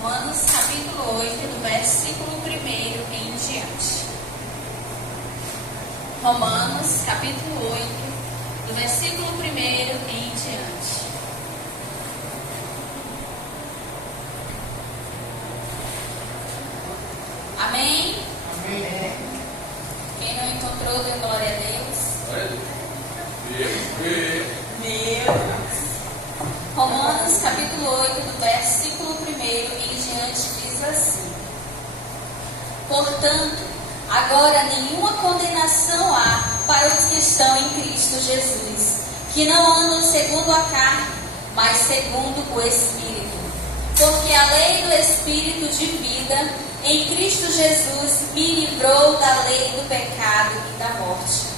Romanos capítulo 8, do versículo 1 em diante. Romanos capítulo 8, do versículo 1 em diante. Amém? Amém. Quem não encontrou, dê glória a Deus. Romanos capítulo 8, do versículo 1 em diante, diz assim: Portanto, agora nenhuma condenação há para os que estão em Cristo Jesus, que não andam segundo a carne, mas segundo o Espírito. Porque a lei do Espírito de vida em Cristo Jesus me livrou da lei do pecado e da morte.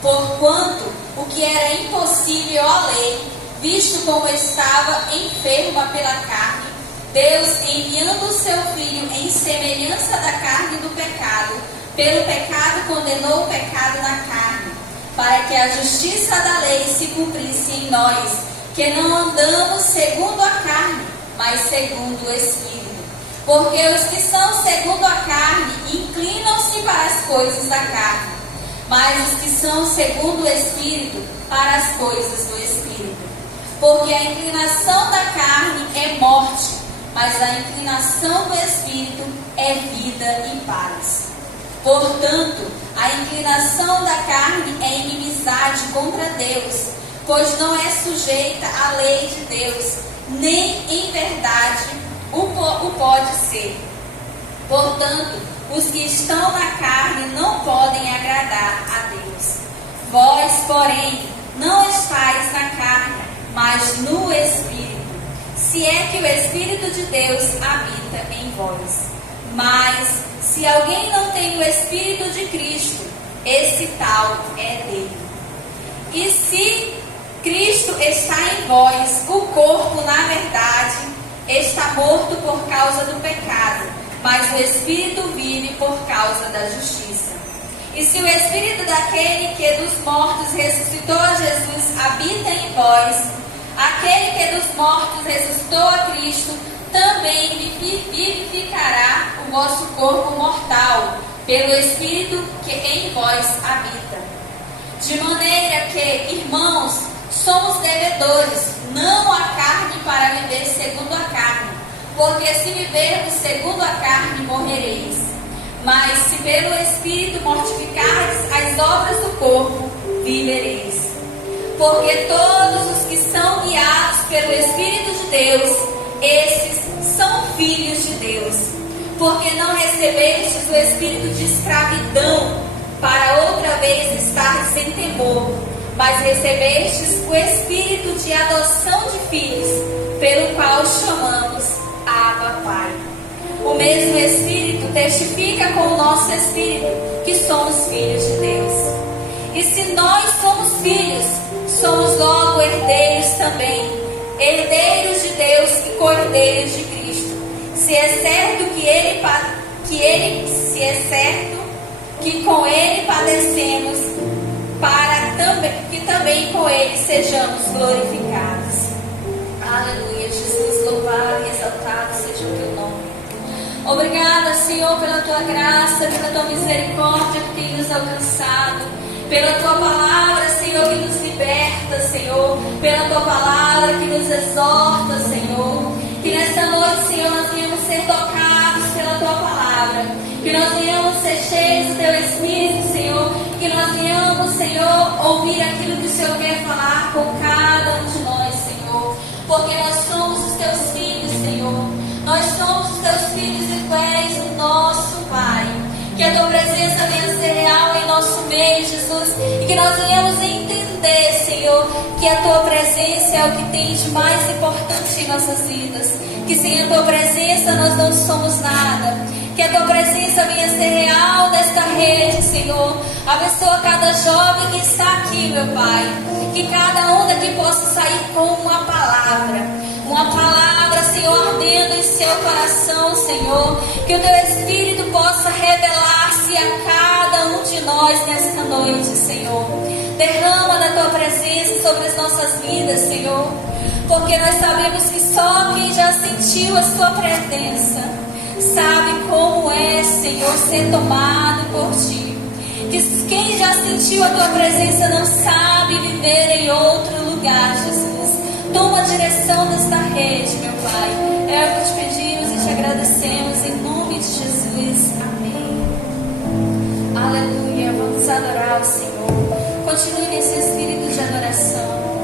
Porquanto o que era impossível à lei, visto como estava enferma pela carne, Deus, enviando o seu Filho em semelhança da carne do pecado, pelo pecado condenou o pecado na carne, para que a justiça da lei se cumprisse em nós, que não andamos segundo a carne, mas segundo o Espírito. Porque os que são segundo a carne inclinam-se para as coisas da carne, mas os que são segundo o Espírito para as coisas do Espírito. Porque a inclinação da carne é morte, mas a inclinação do Espírito é vida e paz. Portanto, a inclinação da carne é inimizade contra Deus, pois não é sujeita à lei de Deus, nem em verdade o pode ser. Portanto, os que estão na carne não podem agradar a Deus. Vós, porém, não estáis na carne, mas no Espírito, se é que o Espírito de Deus habita em vós. Mas, se alguém não tem o Espírito de Cristo, esse tal é dele. E se Cristo está em vós, o corpo, na verdade, está morto por causa do pecado, mas o Espírito vive por causa da justiça. E se o Espírito daquele que dos mortos ressuscitou a Jesus habita em vós, aquele que dos mortos ressuscitou a Cristo também vivificará o vosso corpo mortal, pelo Espírito que em vós habita. De maneira que, irmãos, somos devedores, não à carne para viver segundo a carne, porque se vivermos segundo a carne, morrereis. Mas se pelo Espírito mortificardes as obras do corpo, vivereis. Porque todos os que são guiados pelo Espírito de Deus, esses são filhos de Deus. Porque não recebestes o espírito de escravidão, para outra vez estar sem temor, mas recebestes o Espírito de adoção de filhos, pelo qual chamamos Abba, Pai. O mesmo Espírito testifica com o nosso Espírito que somos filhos de Deus. E se nós somos filhos, somos logo herdeiros também, herdeiros de Deus e co-herdeiros de Cristo. Se é certo que com ele padecemos, para que também com ele sejamos glorificados. Aleluia, Jesus, louvado e exaltado seja o teu nome. Obrigada, Senhor, pela tua graça, pela tua misericórdia que tem nos alcançado, pela tua palavra, Senhor, que nos liberta, Senhor, pela tua palavra que nos exorta, Senhor. Que nesta noite, Senhor, nós venhamos ser tocados pela tua palavra, que nós venhamos ser cheios do teu Espírito, Senhor, que nós venhamos, Senhor, ouvir aquilo que o Senhor quer falar com cada um de nós, Senhor, porque nós somos os teus filhos, Senhor, nós somos os teus filhos e tu és o nosso Pai. Que a tua presença venha ser real em nosso meio, Jesus, e que nós venhamos entender, Senhor, que a tua presença é o que tem de mais importante em nossas vidas, que sem a tua presença nós não somos nada. Que a tua presença venha ser real nesta rede, Senhor. Abençoa cada jovem que está aqui, meu Pai. Que cada um daqui possa sair com uma palavra, Senhor, ardendo em seu coração, Senhor. Que o teu Espírito possa revelar-se a cada um de nós nesta noite, Senhor. Derrama da tua presença sobre as nossas vidas, Senhor. Porque nós sabemos que só quem já sentiu a sua presença sabe como é, Senhor, ser tomado por ti. Que quem já sentiu a tua presença não sabe viver em outro lugar, Jesus. Toma a direção desta rede, meu Pai. É o que te pedimos e te agradecemos em nome de Jesus. Amém. Aleluia. Vamos adorar o Senhor. Continue nesse espírito de adoração.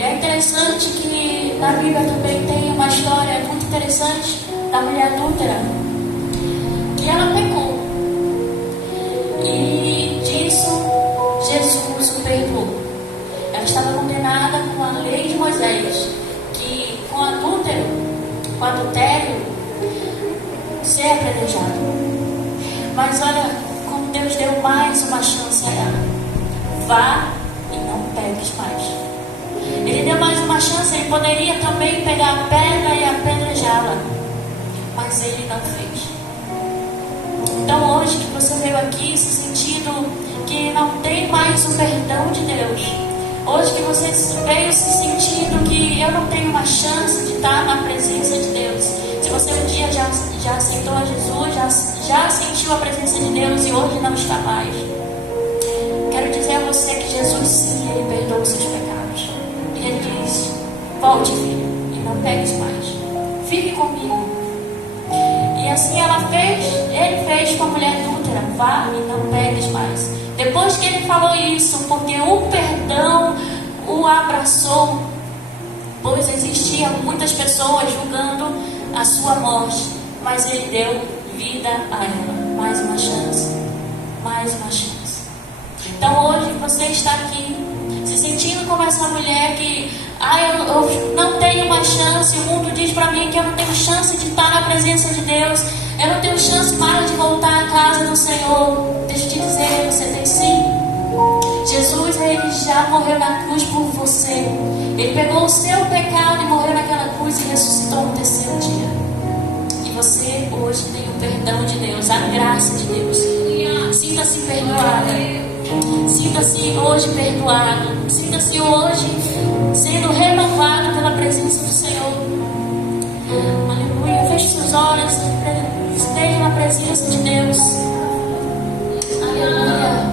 É interessante que na Bíblia também tem uma história muito interessante da mulher adúltera. E ela pecou. E disso Jesus o perdoou. Ela estava condenada com a lei de Moisés, que com adúltero, com adultério, ser apedrejado. Mas olha como Deus deu mais uma chance a ela. Vá e não peques mais. Ele deu mais uma chance. Ele poderia também pegar a pedra e apedrejá-la, mas ele não fez. Então hoje que você veio aqui se sentindo que não tem mais o perdão de Deus, hoje que você veio se sentindo que eu não tenho uma chance de estar na presença de Deus, se você um dia já aceitou a Jesus, já sentiu a presença de Deus e hoje não está mais, quero dizer a você que Jesus sim, Ele perdoa os seus pecados. E Ele diz: volte, filho, e não peques mais, fique comigo. E assim ele fez com a mulher adúltera: vá e não peques mais. Depois que ele falou isso, porque o perdão o abraçou, pois existiam muitas pessoas julgando a sua morte, mas ele deu vida a ela. Mais uma chance, mais uma chance. Então hoje você está aqui se sentindo como essa mulher que eu não tenho mais chance, o mundo diz para mim que eu não tenho chance de estar na presença de Deus, eu não tenho chance mais de voltar à casa do Senhor. Deixa eu te dizer, você tem sim. Jesus, Ele já morreu na cruz por você. Ele pegou o seu pecado e morreu naquela cruz e ressuscitou no terceiro dia. E você hoje tem o perdão de Deus, a graça de Deus. Sinta-se perdoada. Sinta-se hoje perdoado. Sinta-se hoje sendo renovado pela presença do Senhor. Aleluia. Feche seus olhos. Esteja na presença de Deus. Aleluia.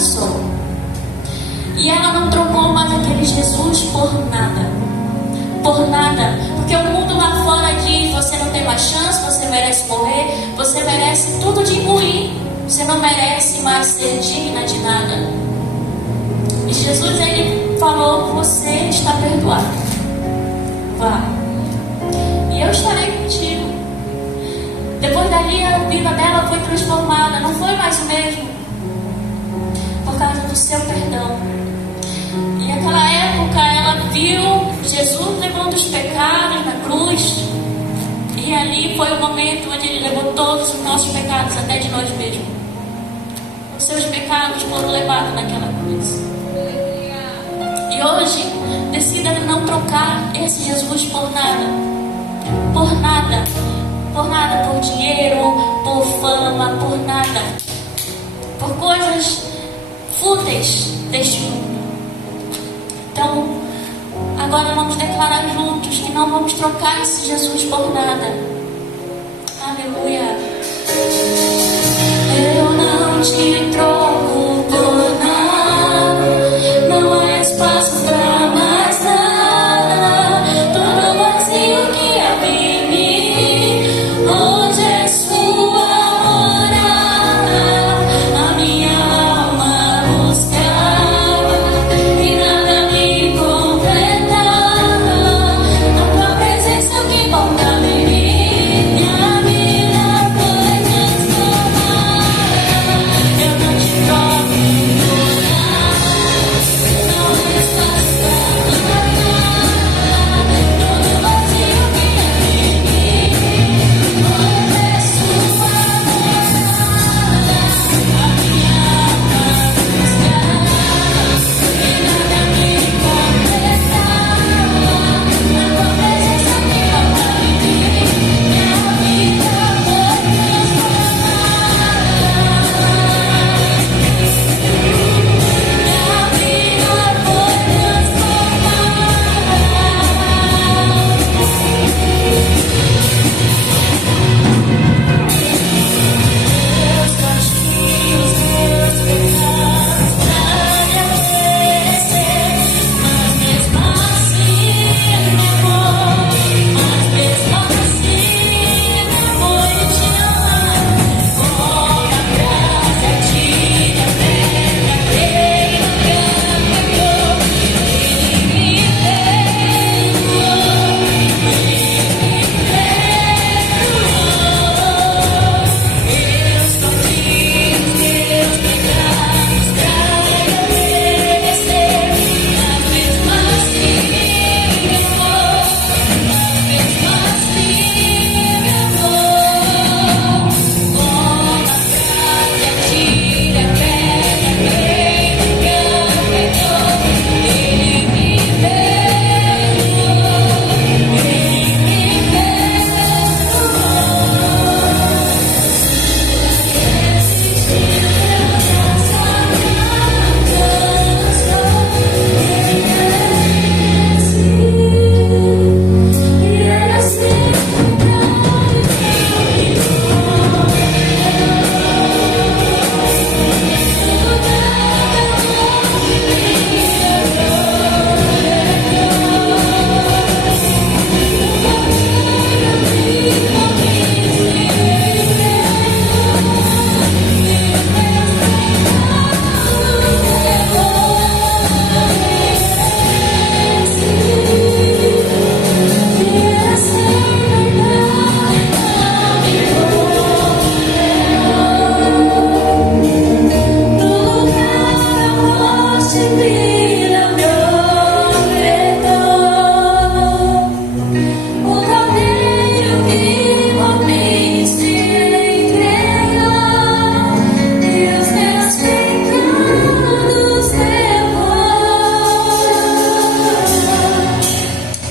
só. E ela não trocou mais aquele Jesus por nada. Por nada. Porque o mundo lá fora diz: você não tem mais chance, você merece morrer, você merece tudo de ruim, você não merece mais ser digna de nada. E Jesus, ele falou: você está perdoado. Vá. E eu estarei contigo. Depois dali a vida dela foi transformada. Não foi mais o mesmo. Por causa do seu perdão. E naquela época ela viu Jesus levando os pecados na cruz. E ali foi o momento onde ele levou todos os nossos pecados, até de nós mesmos. Os seus pecados foram levados naquela cruz. E hoje, decida não trocar esse Jesus por nada. Por nada. Por nada, por dinheiro, por fama, por nada. Por coisas fúteis deste mundo. Então, agora vamos declarar juntos que não vamos trocar esse Jesus por nada. Aleluia. Eu não te troco por nada. Não há espaço para mais nada. Todo vazio que havia em mim, hoje é sua morada. A minha alma buscava e nada me completava. A tua presença que importava em mim, minha vida foi transformada. Eu não te troco por nada. Não há espaço para mais nada. Todo vazio que havia em mim, hoje é sua morada. A minha alma buscava e nada me completava. A tua presença que importava em mim, minha vida foi transformada. Minha vida foi Deus castiga os meus pecados pra me aborrecer, mas mesmo assim me amou, mas mesmo assim me amou e te ama. Com a graça te aperta, creio que me pegou, ele me perdoou, Deus castiga os meus pecados pra me obedecer, mas mesmo assim me amou, mas mesmo assim me amou. Com a graça tira a pedra, creio que me pegou, ele me perdoou, ele me perdoou.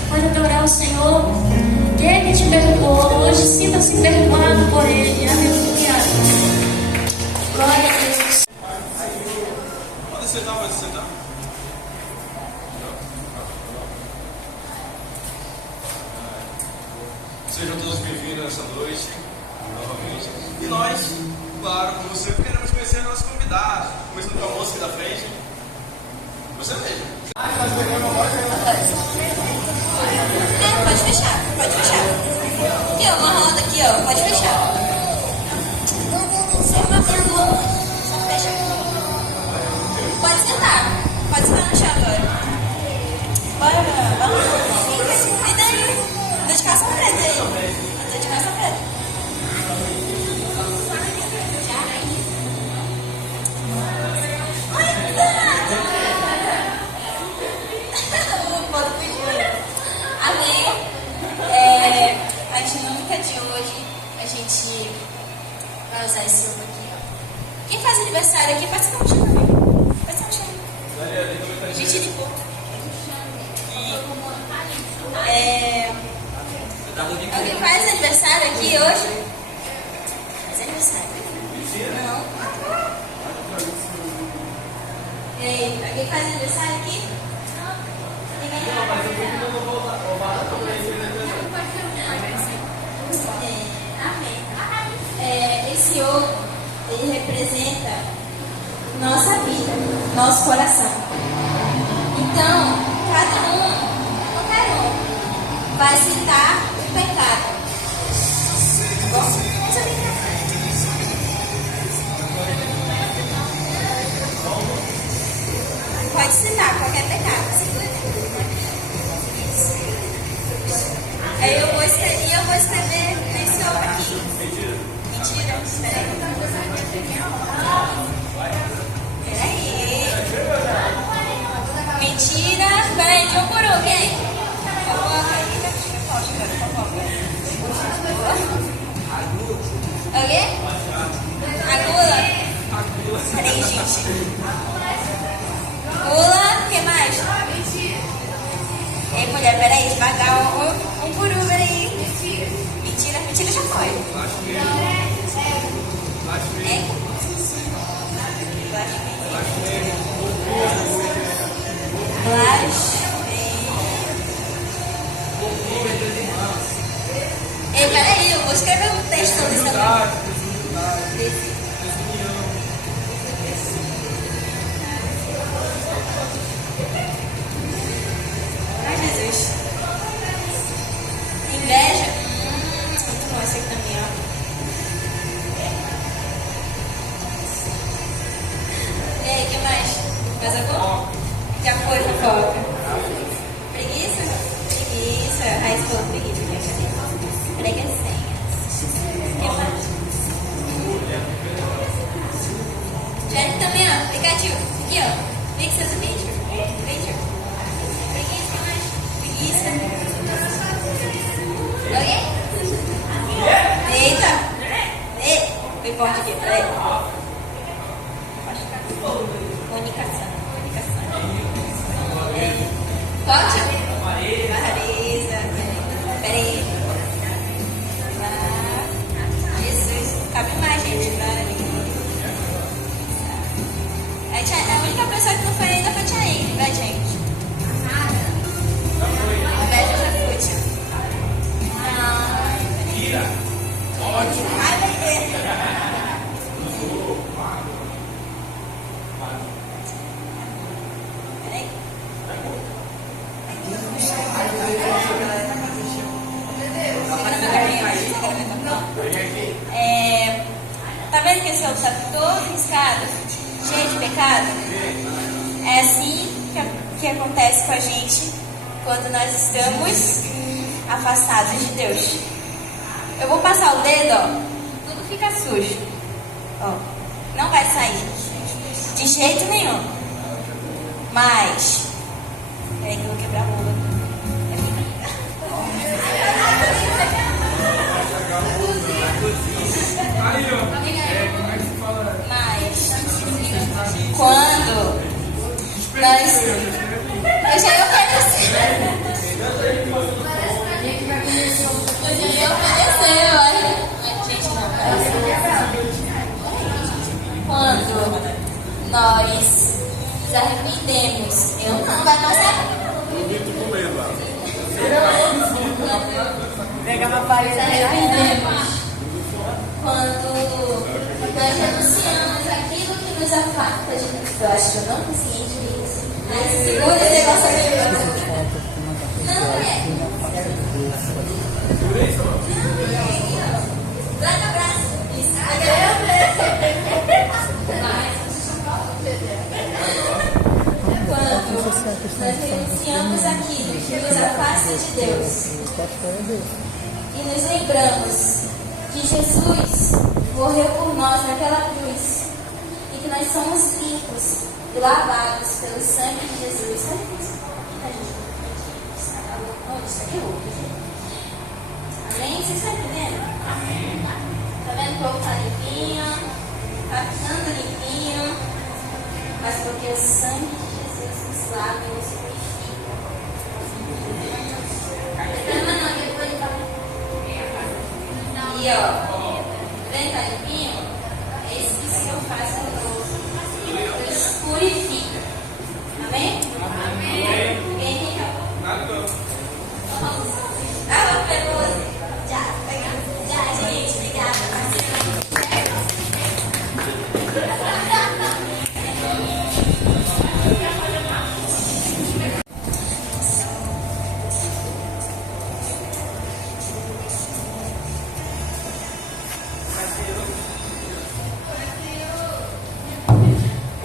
Pode adorar o Senhor, que Ele te perdoou. Hoje sinta-se perdoado por Ele. Aleluia. Glória a Deus. Pode sentar, pode sentar. Sejam todos bem-vindos nessa noite, novamente. E nós claro, com você, queremos conhecer nossos convidados. Começando com a moça aqui da frente. Você mesmo. Pode fechar, pode fechar. Aqui, ó, uma roda aqui, ó, pode fechar. Só uma pergunta. Só fecha. Pode sentar no chão agora. Bora, vamos. E daí? Anda de calça preta aí. Anda de calça preta. Amém. A dinâmica de hoje, a gente vai usar esse ovo aqui, ó. Quem faz aniversário aqui, passa um chão também. Passa um chão. A gente limpou. Alguém faz aniversário aqui hoje? Faz aniversário? Não. E aí, alguém faz aniversário aqui? Amém. Esse ovo, ele representa nossa vida, nosso coração. Então, cada um, qualquer um, vai citar o pecado. Tá bom? Pode citar qualquer pecado. Aí eu vou escrever nesse ovo aqui. Mentira. Peraí. Mentira. Peraí, de um por um, quem? Fofoca aí. Alguém? Agula. Peraí, gente. Gula, o que mais? Ei, mulher, peraí, devagar, um por um, peraí. Mentira, mentira já foi. Ei, peraí, eu vou escrever um texto desse aqui. Ai, Jesus. Inveja. Muito bom esse aqui também, ó. E aí, o que mais? Mais algum? Já foi, fofoca. Preguiça? Preguiça. Raiz falou preguiça. Preguiçinha. O que mais? Jérico também, ó. Aplicativo. Aqui, ó. Fixa do vídeo. Vídeo. Preguiça, o que mais? Preguiça. Alguém? Eita! Eita! Foi forte aqui, peraí. Comunicação. Forte? Clareza. Peraí. Jesus. Cabe mais, gente. Clareza. A única pessoa que não foi ainda foi a Tia Ingrid, né, gente? Inveja já foi, tia. Tira. Ótimo. Ai, vai ter. Peraí. Tá vendo que esse ovo tá todo riscado, cheio de pecado? É assim que acontece com a gente quando nós estamos afastados de Deus. Eu vou passar o dedo, ó, tudo fica sujo. Ó, não vai sair. De jeito nenhum. Mas, peraí que eu vou quebrar a mula. Mas, quando nós... Eu já ia oferecer. Eu já ia oferecer, olha. Gente, não, quando nós nos arrependemos, eu não, vai passar. Pega uma palha. Nos arrependemos. Quando nós nós renunciamos aquilo que nos afasta de Cristo. Eu acho que eu não consegui disso. Segura esse negócio aqui. Não é. Dá no braço. Quando nós renunciamos aquilo que nos afasta de Deus e nos lembramos que Jesus morreu por nós naquela cruz e que nós somos limpos e lavados pelo sangue de Jesus. Sabe isso? Isso aqui é outro. Amém? Vocês estão entendendo? Amém. Tá vendo que o povo tá limpinho? Tá ficando limpinho. Mas porque o sangue de Jesus nos lava e nos purifica. E ó, vem tá limpinho? Esse que o Senhor faz conosco. Nos purifica. Amém? Amém. Ninguém tem calma. Ah, pegou. Já, gente, obrigada.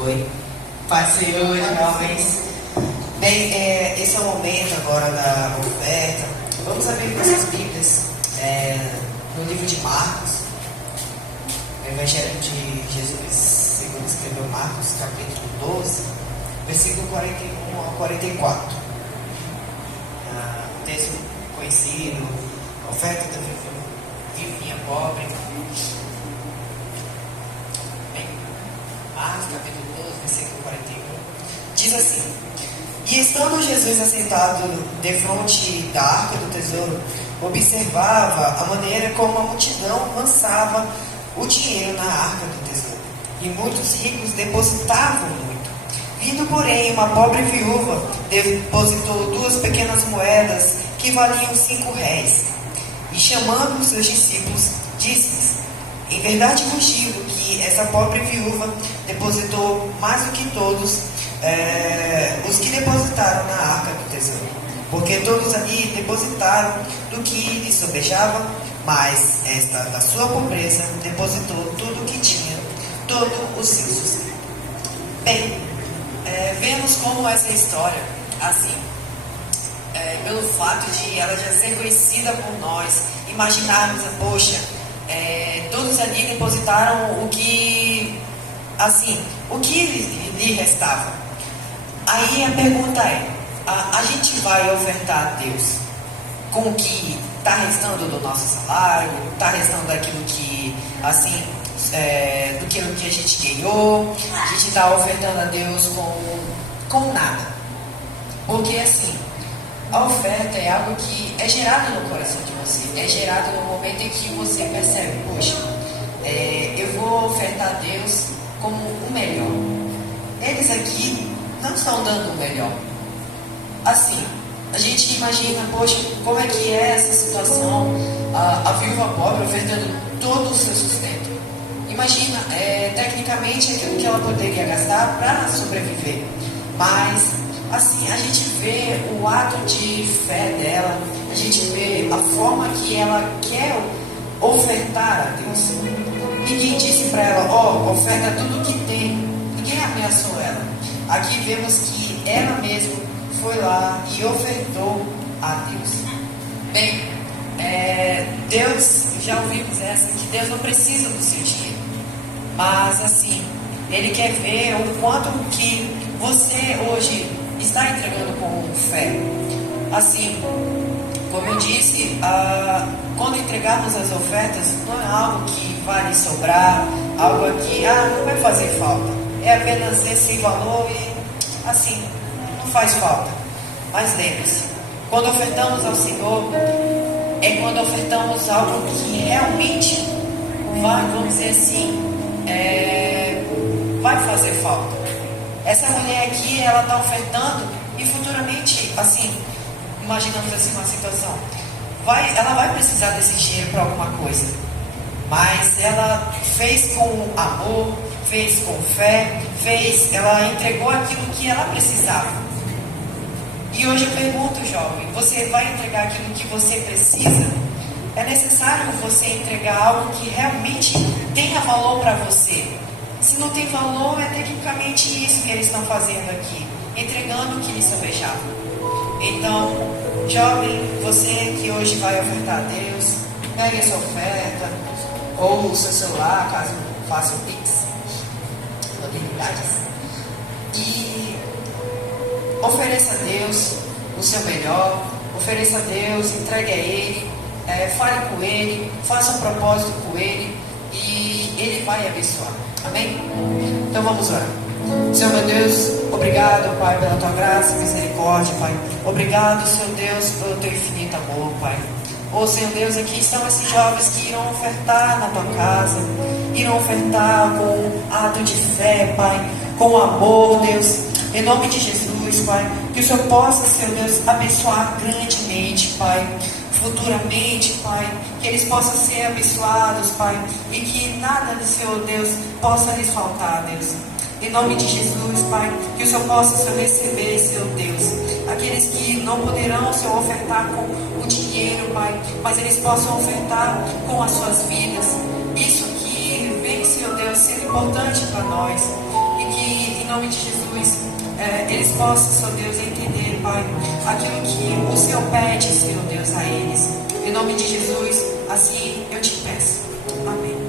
Oi, parceiro, jovens. Bem, esse é o momento agora da oferta. Vamos abrir nossas Bíblias no livro de Marcos, no Evangelho de Jesus, segundo escreveu Marcos, capítulo 12, versículo 41 ao 44. Um texto conhecido, oferta da vivinha pobre. Bem, Marcos, capítulo 12, versículo 41, diz assim: E estando Jesus assentado defronte da arca do tesouro, observava a maneira como a multidão lançava o dinheiro na arca do tesouro. E muitos ricos depositavam muito. Vindo, porém, uma pobre viúva, depositou 2 pequenas moedas que valiam 5 réis. E chamando os seus discípulos, disse-lhes: Em verdade vos digo que essa pobre viúva depositou mais do que todos os que depositaram na arca do tesouro, porque todos ali depositaram do que lhes sobejava, mas esta da sua pobreza depositou tudo o que tinha, todo o seu sustento. Bem, vemos como essa história, assim, pelo fato de ela já ser conhecida por nós, imaginarmos, poxa, todos ali depositaram o que, assim, o que lhe restava. Aí a pergunta é: a gente vai ofertar a Deus com o que está restando do nosso salário, está restando daquilo que, assim, do que a gente ganhou? A gente está ofertando a Deus com nada. Porque, assim, a oferta é algo que é gerado no coração de você, é gerado no momento em que você percebe: poxa, eu vou ofertar a Deus como o melhor. Eles aqui não estão dando o melhor. Assim, a gente imagina, poxa, como é que é essa situação, a viúva pobre ofertando todo o seu sustento. Imagina, tecnicamente, aquilo que ela poderia gastar para sobreviver. Mas, assim, a gente vê o ato de fé dela, a gente vê a forma que ela quer ofertar a Deus. Ninguém disse para ela: oferta tudo que tem. Ninguém ameaçou ela. Aqui vemos que ela mesma foi lá e ofertou a Deus. Bem, Deus, já ouvimos essa, que Deus não precisa do seu dinheiro. Mas, assim, Ele quer ver o quanto que você hoje está entregando com fé. Assim, como eu disse, quando entregarmos as ofertas, não é algo que vai lhe sobrar, algo que não vai fazer falta. É apenas esse valor e, assim, não faz falta. Mas lembre-se, quando ofertamos ao Senhor, é quando ofertamos algo que realmente vai, vamos dizer assim, vai fazer falta. Essa mulher aqui, ela está ofertando e futuramente, assim, imaginamos assim uma situação, ela vai precisar desse dinheiro para alguma coisa. mas ela fez com amor, fez com fé, ela entregou aquilo que ela precisava. E hoje eu pergunto, jovem, você vai entregar aquilo que você precisa? É necessário você entregar algo que realmente tenha valor para você. Se não tem valor, é tecnicamente isso que eles estão fazendo aqui, entregando o que lhes sobejava. Então, jovem, você que hoje vai ofertar a Deus, pegue a sua oferta, ou o seu celular, caso faça o Pix, e ofereça a Deus o seu melhor, ofereça a Deus, entregue a Ele, fale com Ele, faça um propósito com Ele, e Ele vai abençoar. Amém? Então vamos orar. Senhor meu Deus, obrigado, Pai, pela tua graça e misericórdia, Pai. Obrigado, Senhor Deus, pelo teu infinito amor, Pai. Oh, Senhor Deus, aqui estão esses jovens que irão ofertar na tua casa, irão ofertar com ato de fé, Pai, com amor, Deus, em nome de Jesus, Pai. Que o Senhor possa, Senhor Deus, abençoar grandemente, Pai, futuramente, Pai, que eles possam ser abençoados, Pai, e que nada do Senhor Deus possa lhes faltar, Deus. Em nome de Jesus, Pai, que o Senhor possa, Senhor, receber, Senhor Deus, aqueles que não poderão, Senhor, ofertar com o dinheiro, Pai, mas eles possam ofertar com as suas vidas. Isso que vem, Senhor Deus, ser importante para nós, e que, em nome de Jesus, eles possam, Senhor Deus, entender, Pai, aquilo que o Senhor pede, Senhor Deus, a eles. Em nome de Jesus, assim eu te peço. Amém.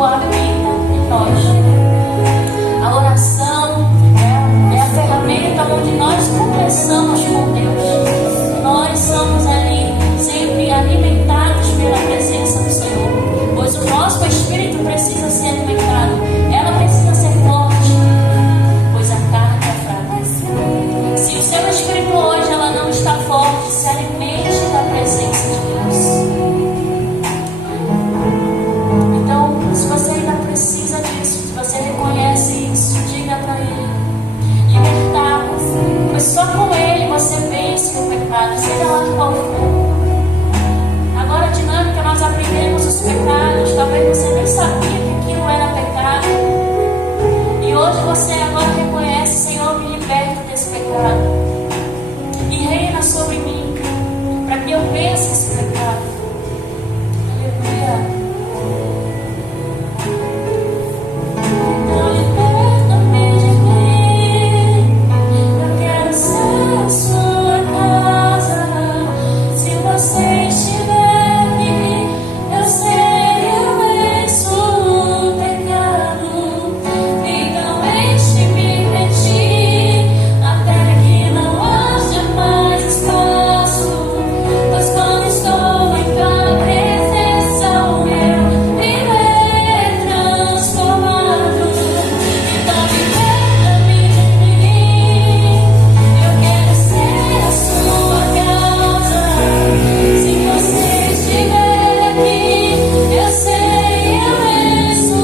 quando habita em nós. A oração é a ferramenta onde nós conversamos com Deus. Nós somos ali sempre alimentados pela presença do Senhor, pois o nosso espírito precisa ser alimentado. Ela precisa ser forte, pois a carne é fraca. Se o seu espírito hoje ela não está forte, se alimente da presença de Deus. Então, se você ainda precisa disso, se você reconhece isso, diga para Ele. Libertar, pois só com Ele você vence o pecado, seja lá qual for. Agora a dinâmica, nós aprendemos os pecados. Talvez você nem sabia que aquilo era pecado. E hoje você agora reconhece: Senhor, me liberta desse pecado e reina sobre mim, para que eu vença esse pecado. Aleluia. Então liberta-me de mim. Eu quero ser a sua casa. Se você estiver aqui, eu sei, eu venço o pecado. Então enche-me de ti, até que não haja mais espaço. Pois quando estou em tua presença, o meu viver é transformado. Então liberta-me de mim. Eu quero ser a sua casa. Se você estiver aqui, eu sei, eu venço o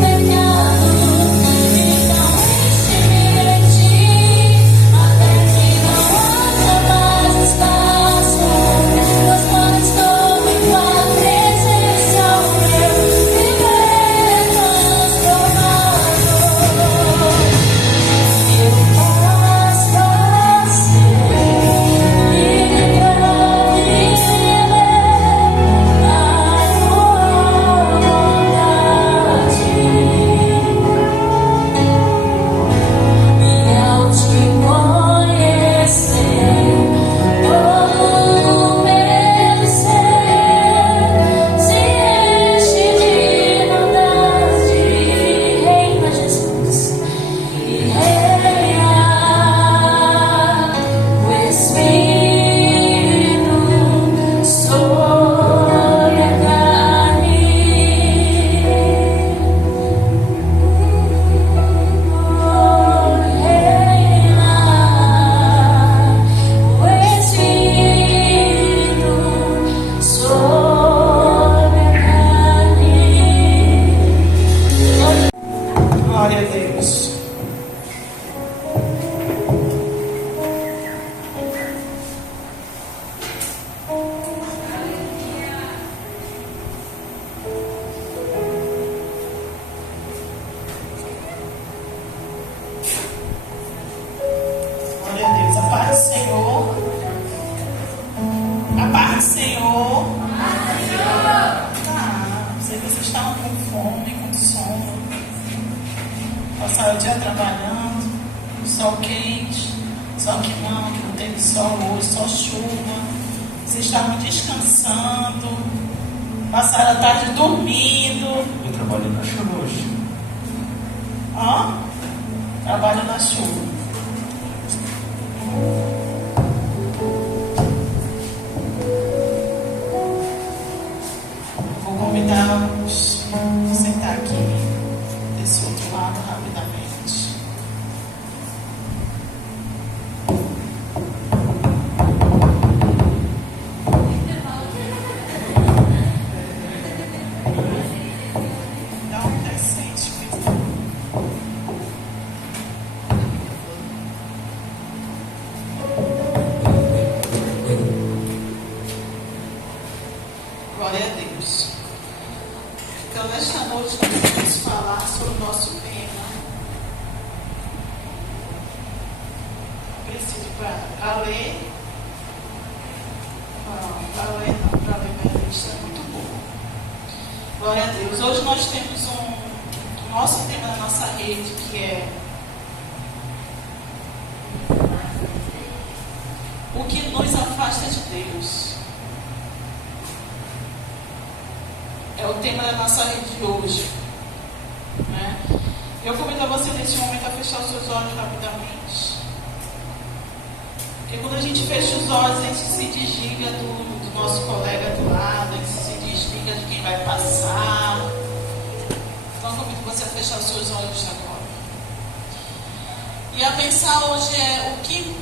pecado. Então enche-me de ti, até que não haja mais espaço. Pois quando estou em tua presença, o meu viver é transformado. Eu passo a ser livre a viver na tua vontade. E ao te conhecer, todo meu ser se enche de bondade. Reina, Jesus, e reina o Espírito sobre a carne. Reina o Espírito sobre a carne. Glória a Deus. Glória a Deus. A paz do Senhor. A paz do Senhor. Sei que vocês estavam com fome, com sono. Passaram o dia trabalhando, o sol quente, sol que não teve sol hoje, só chuva. Vocês estavam descansando, passaram a tarde dormindo. Eu trabalhei na chuva hoje. Ó, trabalho na chuva. Vou convidá-los a sentar aqui desse outro lado rapidamente. Dá um presente, filho. Glória a Deus. Então, nesta noite, nós vamos falar sobre o nosso tema. Preciso para ler. Para ler minha lista é muito boa. Glória a Deus. Hoje nós temos o nosso tema da nossa rede, que é o que nos afasta de Deus. É o tema da nossa rede de hoje, né? Eu convido a você nesse momento a fechar os seus olhos rapidamente. Porque quando a gente fecha os olhos, a gente se desliga do nosso colega do lado, a gente se desliga de quem vai passar. Então eu convido você a fechar os seus olhos agora. E a pensar hoje o que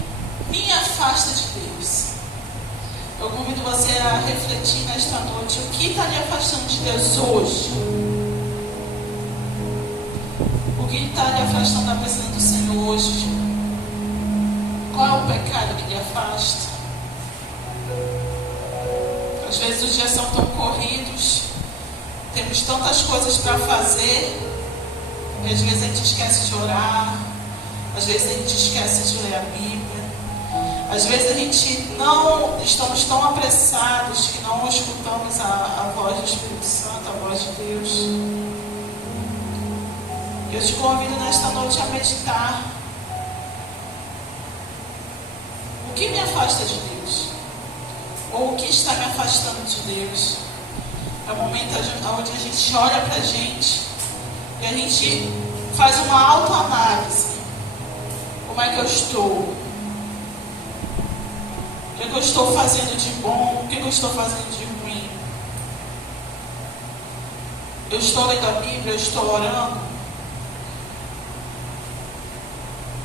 me afasta de Deus. Eu convido você a refletir nesta noite o que está lhe afastando de Deus hoje. O que está lhe afastando da presença do Senhor hoje? Qual é o pecado que lhe afasta? Às vezes os dias são tão corridos, temos tantas coisas para fazer, e às vezes a gente esquece de orar, às vezes a gente esquece de ler a Bíblia, às vezes a gente não estamos tão apressados que não escutamos a voz do Espírito Santo, a voz de Deus. Eu te convido nesta noite a meditar. O que me afasta de Deus? Ou o que está me afastando de Deus? É o momento onde a gente olha para a gente e a gente faz uma autoanálise. Como é que eu estou? O que eu estou fazendo de bom? O que eu estou fazendo de ruim? Eu estou lendo a Bíblia? Eu estou orando?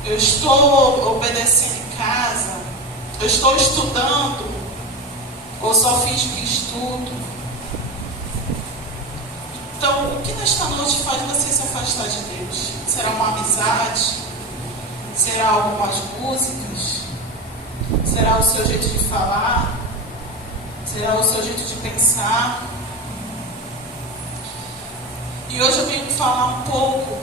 Eu estou obedecendo em casa? Eu estou estudando? Ou só finjo que estudo? Então, o que nesta noite faz você se afastar de Deus? Será uma amizade? Será algumas músicas? Será o seu jeito de falar? Será o seu jeito de pensar? E hoje eu venho falar um pouco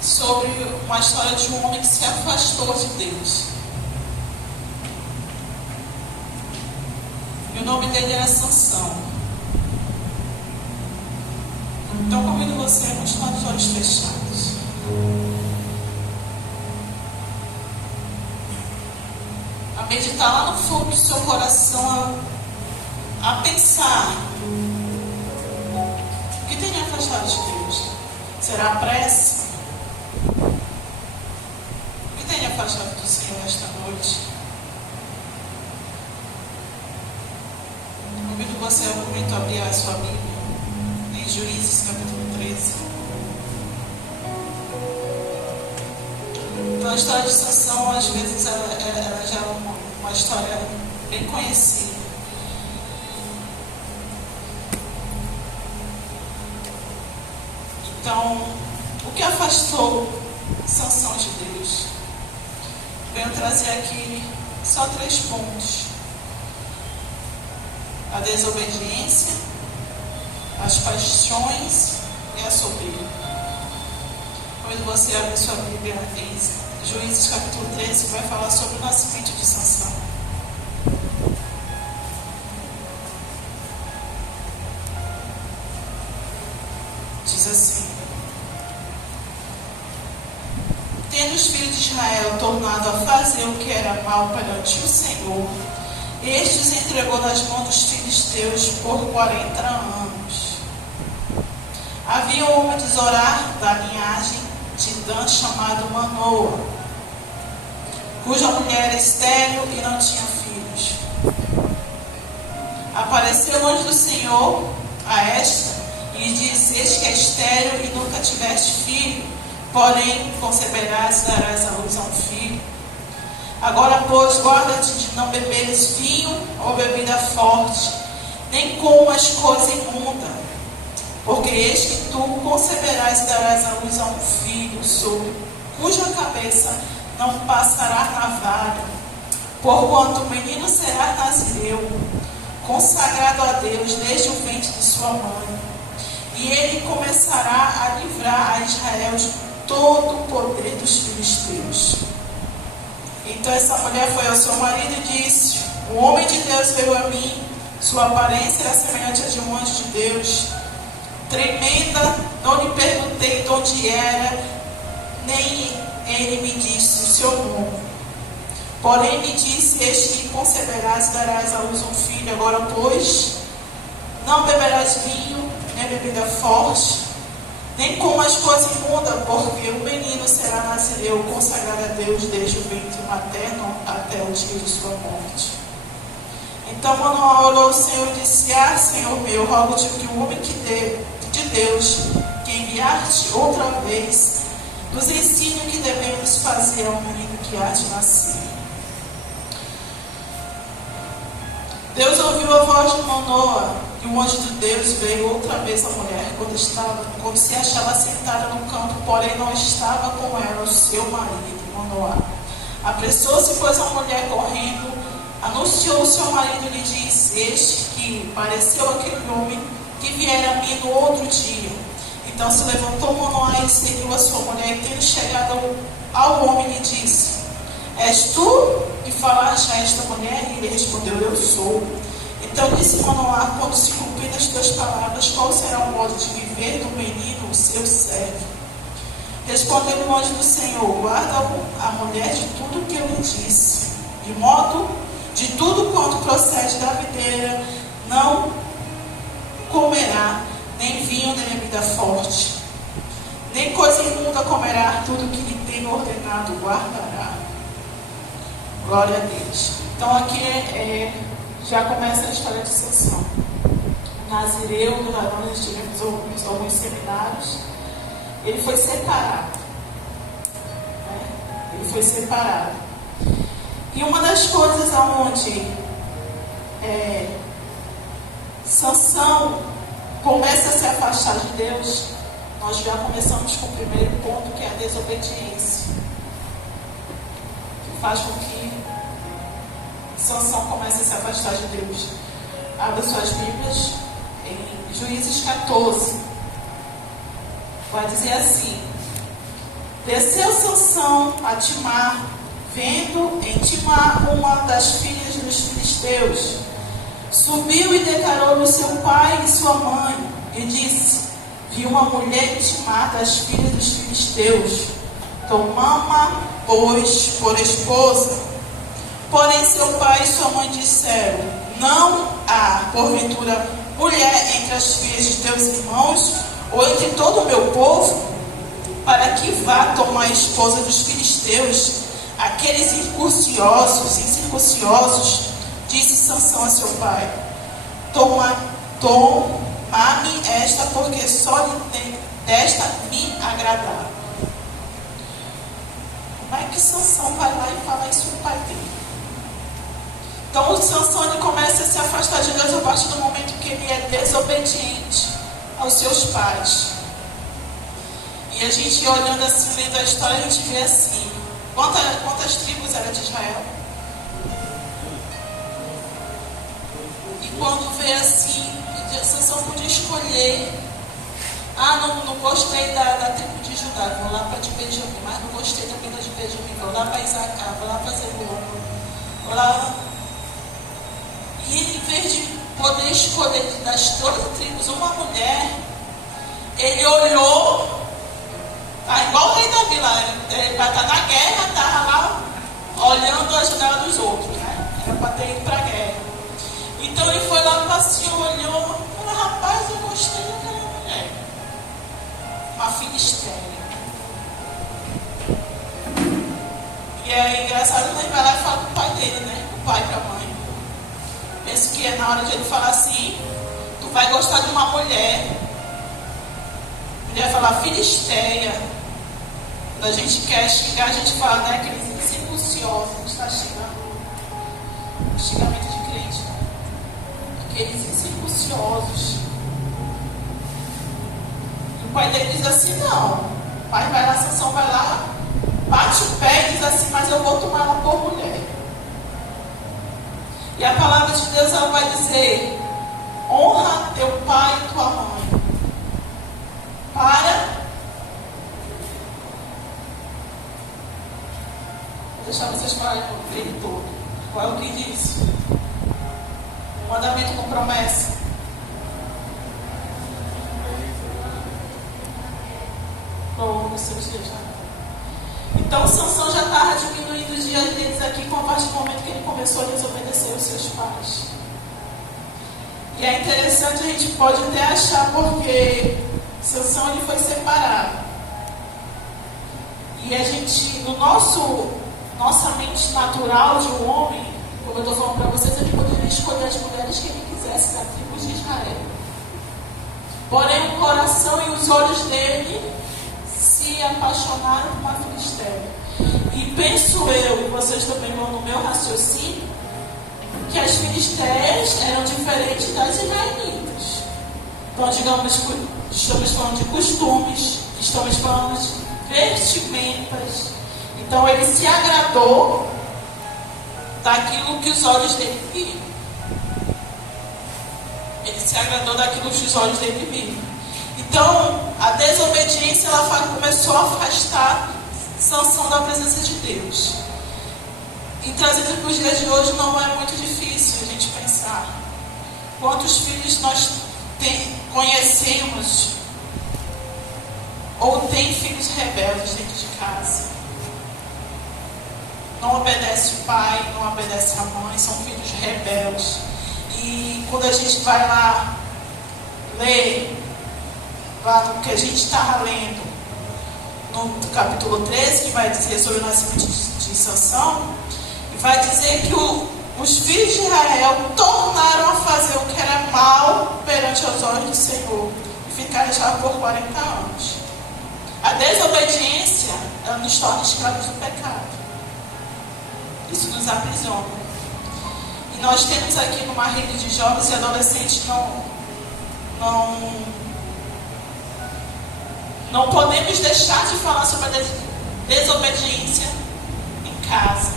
sobre uma história de um homem que se afastou de Deus. E o nome dele era Sansão. Então convido você a continuar de olhos fechados. A meditar lá no fundo do seu coração, a pensar o que tem me afastado de Deus. Será a pressa? O que tem me afastado do Senhor esta noite? Convido você a momento a abrir a sua Bíblia em Juízes capítulo 13. Então a história de Sansão, às vezes, ela já é uma história bem conhecida. Então, o que afastou Sansão de Deus? Venho trazer aqui só 3 pontos: a desobediência, as paixões e a soberba. Convido você a abrir sua Bíblia em Juízes capítulo 13, que vai falar sobre o nascimento de Sansão. Diz assim: tendo os filhos de Israel tornado a fazer o que era mal perante o Senhor, este os entregou nas mãos dos filisteus por 40 anos. Havia um homem de Zorá, da linhagem de Dan, chamado Manoa, cuja mulher era estéril e não tinha filhos. Apareceu o anjo do Senhor a esta e lhe disse: eis que é estéril e nunca tiveste filho, porém conceberás e darás à luz a um filho. Agora, pois, guarda-te de não beberes vinho ou bebida forte, nem comas coisa imunda, porque eis que tu conceberás e darás à luz a um filho, sobre cuja cabeça não passará navalha, porquanto o menino será nazireu, consagrado a Deus desde o ventre de sua mãe, e ele começará a livrar a Israel de todo o poder dos filisteus. Então essa mulher foi ao seu marido e disse: o homem de Deus veio a mim, sua aparência era semelhante a de um anjo de Deus. Tremenda, não lhe perguntei de onde era, nem ele me disse o seu nome. Porém me disse: eis que conceberás e darás à luz um filho. Agora, pois, Não beberás vinho, nem bebida forte, nem comas coisa imunda, porque o menino será nazireu, consagrado a Deus desde o ventre materno até o dia de sua morte. Então Manoá orou ao Senhor e disse: Ah, Senhor meu, rogo-te que o homem de Deus, que enviar-te outra vez, nos ensine o que devemos fazer ao menino que há de nascer. Deus ouviu a voz de Manoá, e o anjo de Deus veio outra vez à mulher quando se achava sentada no campo, porém não estava com ela o seu marido, Manoá. Apressou-se, pois, a mulher correndo, anunciou o seu marido e lhe disse: Este que pareceu aquele homem que viera a mim no outro dia. Então se levantou Manoá e seguiu a sua mulher, e tendo chegado ao homem, lhe disse: És tu que falaste a esta mulher? E ele respondeu: Eu sou. Então disse Manoá: Quando se cumpriram as tuas palavras, qual será o modo de viver do menino, o seu servo? Respondeu o anjo do Senhor: Guarda a mulher de tudo que eu lhe disse, de modo de tudo quanto procede da videira não comerá, nem vinho, nem bebida forte, nem coisa imunda comerá, tudo que lhe tenho ordenado guardará. Glória a Deus. Então aqui já começa a história de Sansão. O nazireu, nós tivemos alguns seminários, ele foi separado. Ele foi separado. E uma das coisas aonde Sansão começa a se afastar de Deus, nós já começamos com o primeiro ponto, que é a desobediência, que faz com que Sansão comece a se afastar de Deus. Abra suas Bíblias em Juízes 14. Vai dizer assim: Desceu Sansão a Timar, vendo em Timar uma das filhas dos filisteus. Subiu e declarou-lhe seu pai e sua mãe, e disse: Vi uma mulher em Timar das filhas dos filisteus. Tomama, pois, por esposa. Porém seu pai e sua mãe disseram: Não há, porventura, mulher entre as filhas de teus irmãos, ou entre todo o meu povo, para que vá tomar a esposa dos filisteus, aqueles incircunciosos? Disse Sansão a seu pai: Toma-me esta, porque só lhe tem desta me agradar. Como é que Sansão vai lá e fala isso pro pai dele? Então o Sansão ele começa a se afastar de Deus a partir do momento que ele é desobediente aos seus pais. E a gente olhando assim, lendo a história, a gente vê assim: quantas tribos eram de Israel? E quando vê assim, Sansão podia escolher: não gostei da tribo de Judá, vou lá para de Benjamim, mas não gostei também da de Benjamim, vou lá para Isacar, vou lá para Zebulon, vou lá. E ele, em vez de poder escolher das 12 tribos uma mulher, ele olhou, tá igual o rei Davi lá, ele vai estar na guerra, estava lá olhando a janela dos outros, né? Era para ter ido para a guerra. Então ele foi lá, passeou, olhou, falou: Rapaz, eu gostei daquela mulher, uma filisteia. E é engraçado, ele vai lá e fala com o pai dele, né? O pai para a mãe. Penso que é na hora de ele falar assim: Tu vai gostar de uma mulher. Ele vai falar filisteia. Quando a gente quer xingar, a gente fala, né? Aqueles incircunciosos. A gente está xingando. Xingamento de crente, né? Aqueles incircunciosos. E o pai dele diz assim: Não. O pai vai lá, Sansão vai lá, bate o pé e diz assim: Mas eu vou tomar ela por mulher. E a palavra de Deus, ela vai dizer: honra teu pai e tua mãe. Vou deixar vocês falarem com ele todo. Qual é o que diz? O mandamento com promessa. Bom, nos seus dias, né? Então Sansão já estava diminuindo os dias deles aqui, com a partir do momento que ele começou a desobedecer os seus pais. E é interessante, a gente pode até achar, porque Sansão ele foi separado. E a gente, no nossa mente natural de um homem, como eu estou falando para vocês, ele poderia escolher as mulheres que ele quisesse da tribo de Israel. Porém, o coração e os olhos dele se apaixonaram por uma filisteia. E penso eu, e vocês também vão no meu raciocínio, que as filisteias eram diferentes das israelitas. Então, digamos, estamos falando de costumes, estamos falando de vestimentas. Então, ele se agradou daquilo que os olhos dele viram. Ele se agradou daquilo que os olhos dele viram. Então, a desobediência ela começou a afastar Sansão da presença de Deus. E trazido para os dias de hoje não é muito difícil a gente pensar. Quantos filhos nós conhecemos ou tem filhos rebeldes dentro de casa? Não obedece o pai, não obedece a mãe, são filhos rebeldes. E quando a gente vai lá ler, lá no que a gente estava lendo, no capítulo 13, que vai dizer sobre o nascimento de Sansão, e vai dizer que os filhos de Israel tornaram a fazer o que era mal perante os olhos do Senhor, e ficaram já por 40 anos. A desobediência, ela nos torna escravos do pecado. Isso nos aprisiona. E nós temos aqui numa rede de jovens e adolescentes não podemos deixar de falar sobre a desobediência em casa,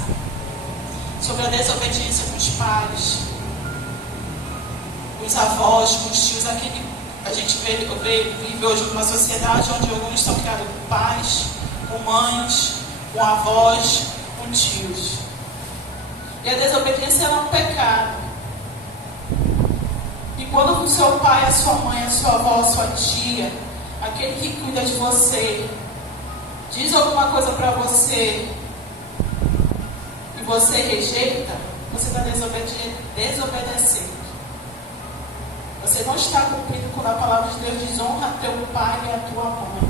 sobre a desobediência com os pais, com os avós, com os tios. A gente vive hoje numa sociedade onde alguns estão criados com pais, com mães, com avós, com tios. E a desobediência é um pecado. E quando o seu pai, a sua mãe, a sua avó, a sua tia, aquele que cuida de você, diz alguma coisa para você e você rejeita, você está desobedecendo. Você não está cumprindo quando a palavra de Deus diz: honra teu pai e a tua mãe.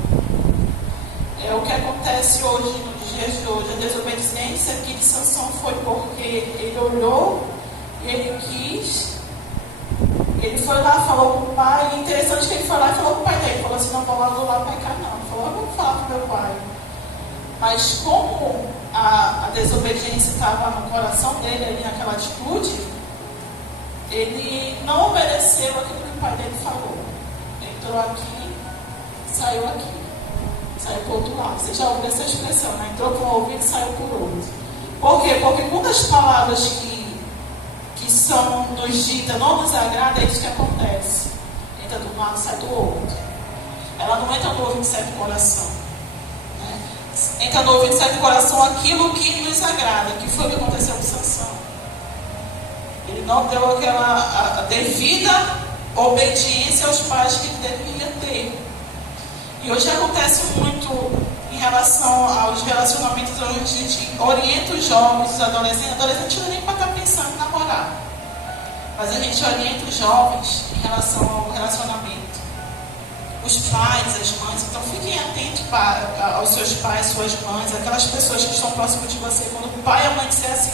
É o que acontece hoje, nos dias de hoje. A desobediência aqui de Sansão foi porque ele olhou e ele quis. Ele foi lá, falou com o pai. E interessante que ele foi lá e falou com o pai dele. Falou assim: não vou lá pecar não. Ele falou: eu vou falar com meu pai. Mas como a desobediência estava no coração dele, ali naquela atitude, ele não obedeceu aquilo que o pai dele falou. Entrou aqui, saiu aqui. Saiu por outro lado. Você já ouviu essa expressão, né? Entrou por um ouvido e saiu por outro. Por quê? Porque quando as palavras que são nos ditas não nos agradam, é isso que acontece. Entra de um lado e sai do outro. Ela não entra no ouvido e sai do coração. Né? Entra no ouvido e sai do coração aquilo que nos agrada. Que foi o que aconteceu com Sansão. Ele não deu a devida obediência aos pais que ele deveria ter. E hoje acontece muito em relação aos relacionamentos onde a gente orienta os jovens, os adolescentes. Adolescente não é nem para estar pensando em namorar. Mas a gente orienta os jovens em relação ao relacionamento. Os pais, as mães. Então fiquem atentos aos seus pais, suas mães, aquelas pessoas que estão próximas de você. Quando o pai e a mãe disser assim: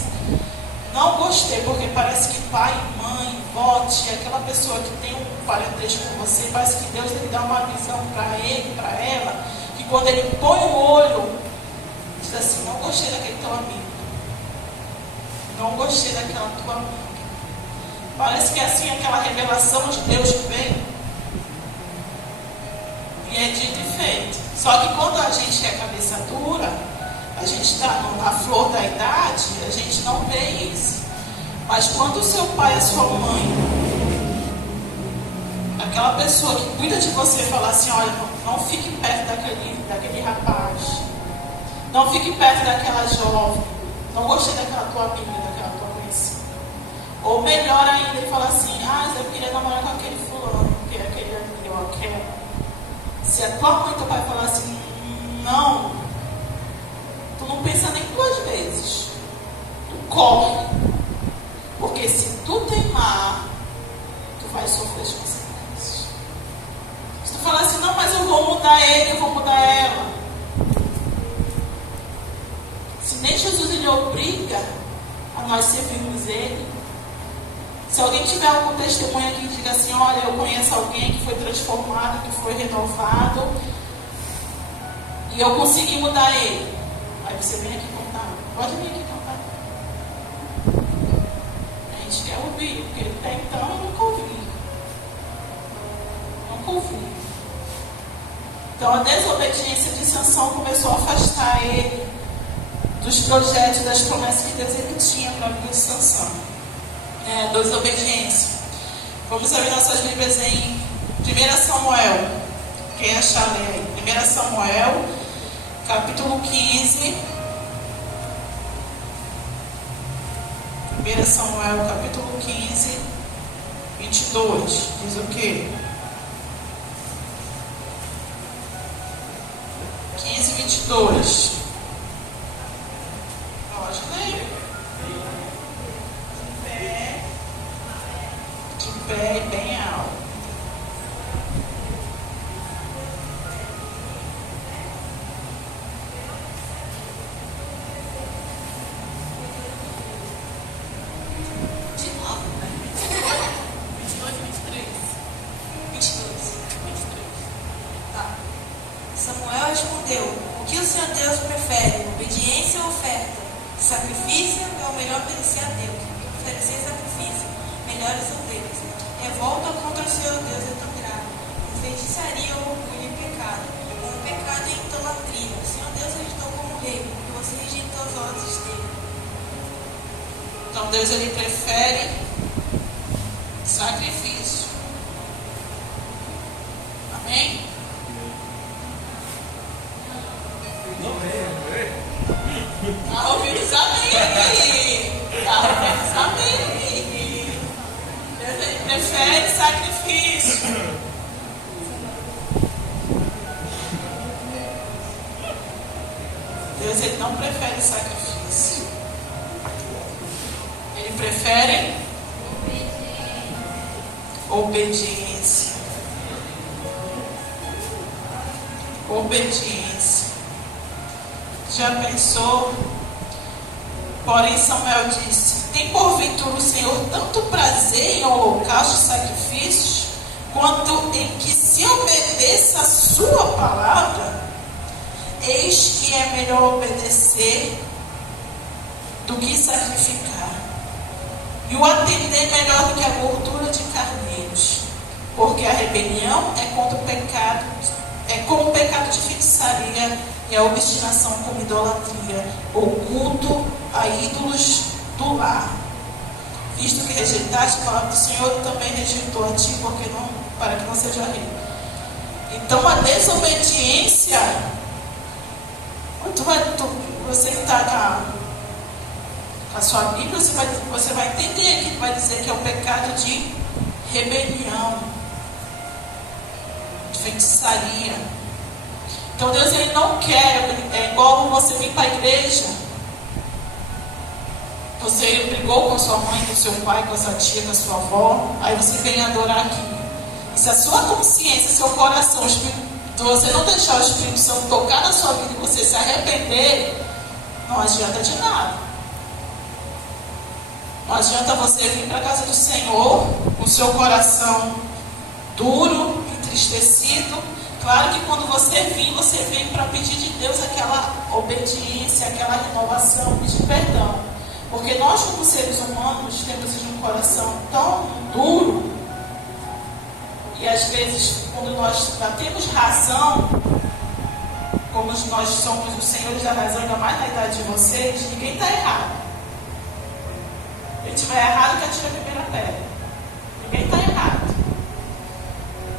não gostei, porque parece que pai, mãe, vó, tia, aquela pessoa que tem um parentesco com você, parece que Deus deve dar uma visão para ele, para ela, que quando ele põe o olho, diz assim: não gostei daquele teu amigo, não gostei daquela tua amiga. Parece que é assim aquela revelação de Deus que vem, e é dito e feito. Só que quando a gente é cabeça dura, a gente está na flor da idade, a gente não vê isso. Mas quando o seu pai, a sua mãe, aquela pessoa que cuida de você, falar assim: olha, não fique perto daquele rapaz, não fique perto daquela jovem, não gostei daquela tua amiga, daquela tua conhecida. Ou melhor ainda, ele fala assim: eu queria namorar com aquele fulano, porque aquele amigo eu quero. Se a tua mãe e teu pai falar assim: não, tu não pensa nem 2 vezes, tu corre. Porque se tu teimar, tu vai sofrer as consequências. Se tu falar assim, não, mas eu vou mudar ele, eu vou mudar ela. Se nem Jesus ele obriga a nós servirmos ele. Se alguém tiver algum testemunho aqui que diga assim, olha, eu conheço alguém que foi transformado, que foi renovado, e eu consegui mudar ele. Aí você vem aqui contar. Pode vir aqui contar. A gente quer ouvir, porque até então eu nunca ouvi. Nunca ouvi. Então a desobediência de Sansão começou a afastar ele dos projetos, das promessas que Deus ele tinha para a vida de Sansão. Desobediência. Vamos abrir nossas Bíblias em 1 Samuel. Quem achar ler aí? 1 Samuel, capítulo 15. 1 Samuel, capítulo 15, 22. Diz o quê? 15, 22. Pode ler. De pé e bem alto. Samuel respondeu: o que o Senhor Deus prefere, obediência ou oferta? Sacrifício é o melhor obedecer a Deus. Oferecer sacrifício, melhores ovelhas. Revolta contra o Senhor Deus é tão grave. Feitiçaria, orgulho e pecado. O pecado é idolatria. O Senhor Deus rejeitou como rei, porque você rejeitou os olhos dele. Então Deus ele prefere sacrifício. Amém? Tá ouvindo os amém? Tá ouvindo os amém? Deus ele prefere sacrifício. Deus ele não prefere sacrifício. Ele prefere obediência. Obediência. Já pensou? Porém Samuel disse: tem porventura o Senhor tanto prazer em holocausto e sacrifícios, quanto em que se obedeça a sua palavra? Eis que é melhor obedecer do que sacrificar, e o atender melhor do que a gordura de carneiros, porque a rebelião é contra o pecado, é como o pecado de feitiçaria e a obstinação como idolatria, o culto a ídolos do lar. Visto que rejeitaste a palavra do Senhor, também rejeitou a ti, porque não, para que não seja rei. Então a desobediência, você que está com a sua Bíblia, você vai entender aqui, vai dizer que é o pecado de rebelião, de feitiçaria. Então Deus ele não quer, é igual você vir para a igreja, você brigou com a sua mãe, com o seu pai, com a sua tia, com a sua avó, aí você vem adorar aqui. E se a sua consciência, seu coração, você não deixar o Espírito Santo tocar na sua vida e você se arrepender, não adianta de nada. Não adianta você vir para a casa do Senhor com o seu coração duro, entristecido. Claro que quando você vem para pedir de Deus aquela obediência, aquela renovação, pedir perdão. Porque nós, como seres humanos, temos um coração tão duro, e às vezes, quando nós já temos razão, como nós somos os senhores da razão, ainda mais na idade de vocês, ninguém está errado. Quem estiver errado, que atire a primeira pedra. Ninguém está errado.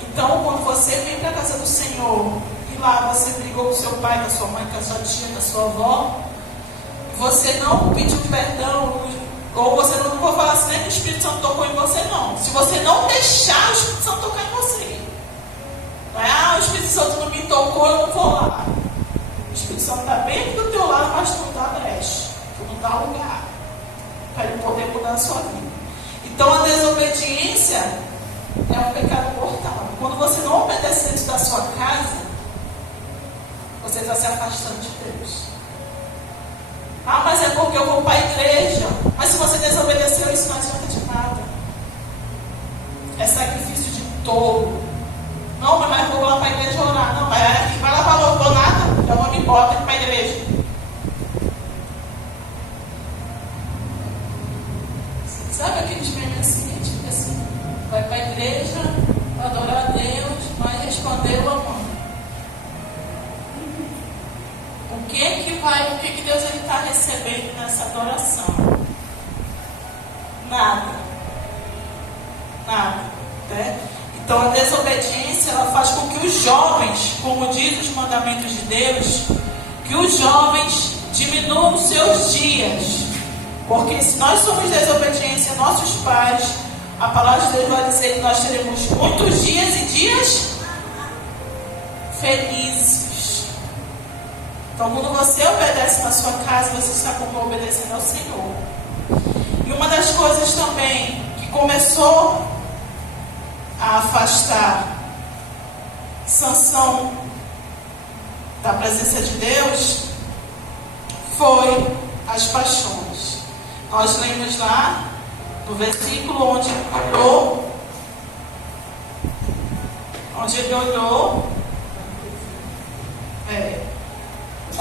Então, quando você vem para a casa do Senhor, e lá você brigou com seu pai, com a sua mãe, com a sua tia, com a sua avó, você não pediu perdão, ou você não vou falar assim, nem que o Espírito Santo tocou em você, não. Se você não deixar o Espírito Santo tocar em você, não é, o Espírito Santo não me tocou, eu não vou lá. O Espírito Santo está bem do teu lado, mas tu não dá brecha, tu não dá lugar para ele poder mudar a sua vida. Então a desobediência é um pecado mortal. Quando você não obedece dentro da sua casa, você está se afastando de Deus. Ah, mas é porque eu vou para a igreja. Mas se você desobedeceu, isso não adianta de nada. É sacrifício de tolo. Não, mas eu vou lá para a igreja orar. Não, mas vai lá para a vou nada, eu vou me embora, tenho que ir para a igreja. Sabe aqueles memes assim, tipo assim, vai para a igreja, adorar a Deus, mas respondeu a mãe. O que Deus está recebendo nessa adoração? Nada. Né? Então a desobediência, ela faz com que os jovens, como diz os mandamentos de Deus, que os jovens diminuam os seus dias. Porque se nós somos desobedientes a nossos pais, a palavra de Deus vai dizer que nós teremos muitos dias e dias felizes. Então, quando você obedece na sua casa, você está como obedecendo ao Senhor. E uma das coisas também que começou a afastar Sansão da presença de Deus foi as paixões. Nós lemos lá no versículo onde ele olhou,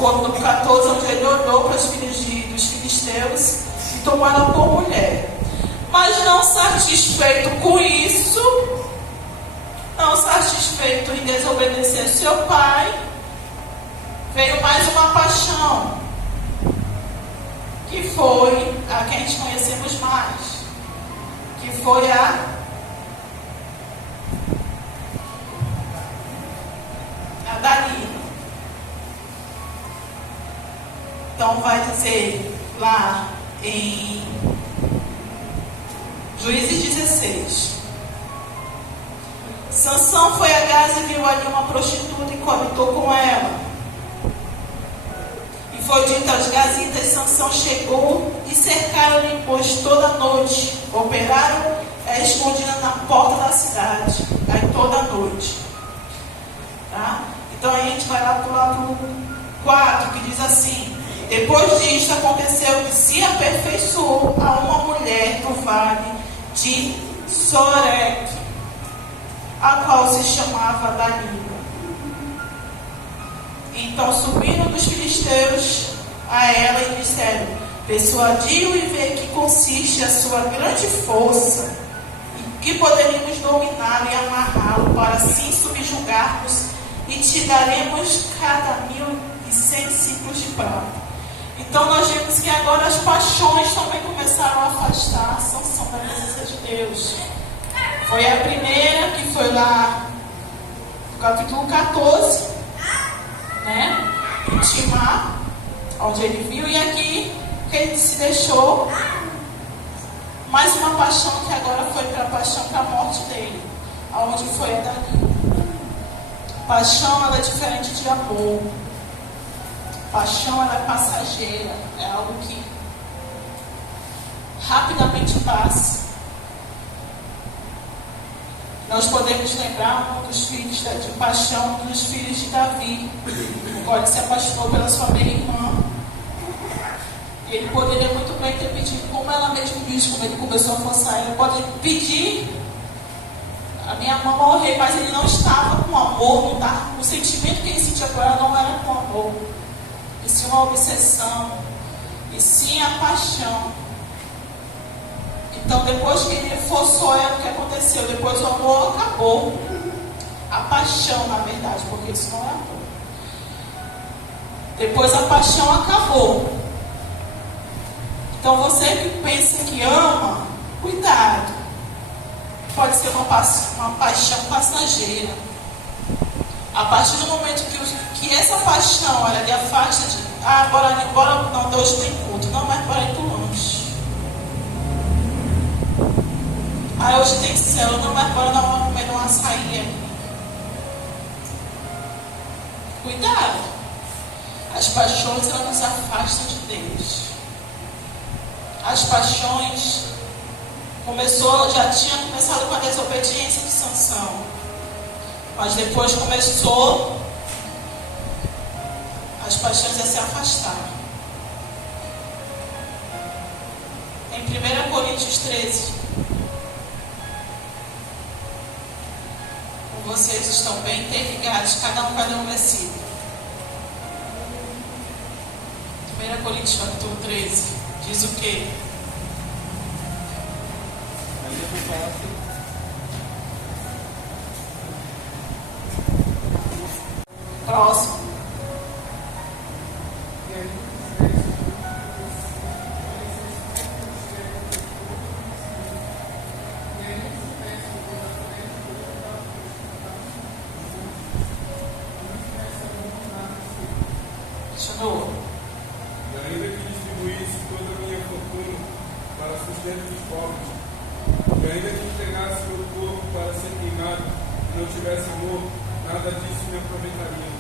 no 14, onde ele olhou para os filhos dos filisteus e tomou ela por mulher. Mas não satisfeito com isso, não satisfeito em desobedecer seu pai, veio mais uma paixão, que foi a que a gente conhecemos mais, que foi a Dalila. Então vai dizer lá em Juízes 16. Sansão foi a Gaza e viu ali uma prostituta e coabitou com ela. E foi dito aos gazitas, Sansão chegou e cercaram-lhe, pois toda noite operaram escondida na porta da cidade, aí toda noite. Tá? Então aí a gente vai lá para o 4, que diz assim: depois disto aconteceu que se aperfeiçoou a uma mulher do vale de Sorek, a qual se chamava Dalila. Então subiram dos filisteus a ela e disseram: persuadiu e vê que consiste a sua grande força, e que poderíamos dominá-lo e amarrá-lo, para assim subjugarmos, e te daremos cada 1.100 ciclos de prata. Então nós vemos que agora as paixões também começaram a afastar a Sansão da presença de Deus. Foi a primeira, que foi lá no capítulo 14, né? Em Timá, onde ele viu, e aqui que ele se deixou. Mais uma paixão que agora foi para a paixão, para a morte dele, aonde foi a Dalila. Paixão, ela é diferente de amor. Paixão, ela é passageira, é algo que rapidamente passa. Nós podemos lembrar um dos filhos de paixão, um dos filhos de Davi, o qual se apaixonou pela sua meia-irmã. Ele poderia muito bem ter pedido, como ela mesmo diz, como ele começou a forçar, ele pode pedir a minha mãe morrer, mas ele não estava com amor, não estava, o sentimento que ele sentia por ela não era com amor, e sim uma obsessão, e sim a paixão. Então depois que ele forçou ela, o que aconteceu? Depois o amor acabou, a paixão na verdade, porque isso não é amor. Depois a paixão acabou. Então você que pensa que ama, cuidado. Pode ser uma paixão passageira. A partir do momento que essa paixão ela lhe afasta de agora não, Deus tem culto, não, mas bora ir pro lanche. Hoje tem céu, não, mas bora dar uma comer um açaí. Cuidado. As paixões elas nos afastam de Deus. As paixões já tinha começado com a desobediência de Sansão. Mas depois começou as paixões a se afastar. Em 1 Coríntios 13, vocês estão bem interligados, cada um versículo. 1 Coríntios capítulo 13 diz o quê? Próximo. Continua. E ainda que distribuísse toda a minha fortuna para sustento dos pobres, e ainda que entregasse meu corpo para ser queimado e não tivesse amor, nada disso me aproveitaria.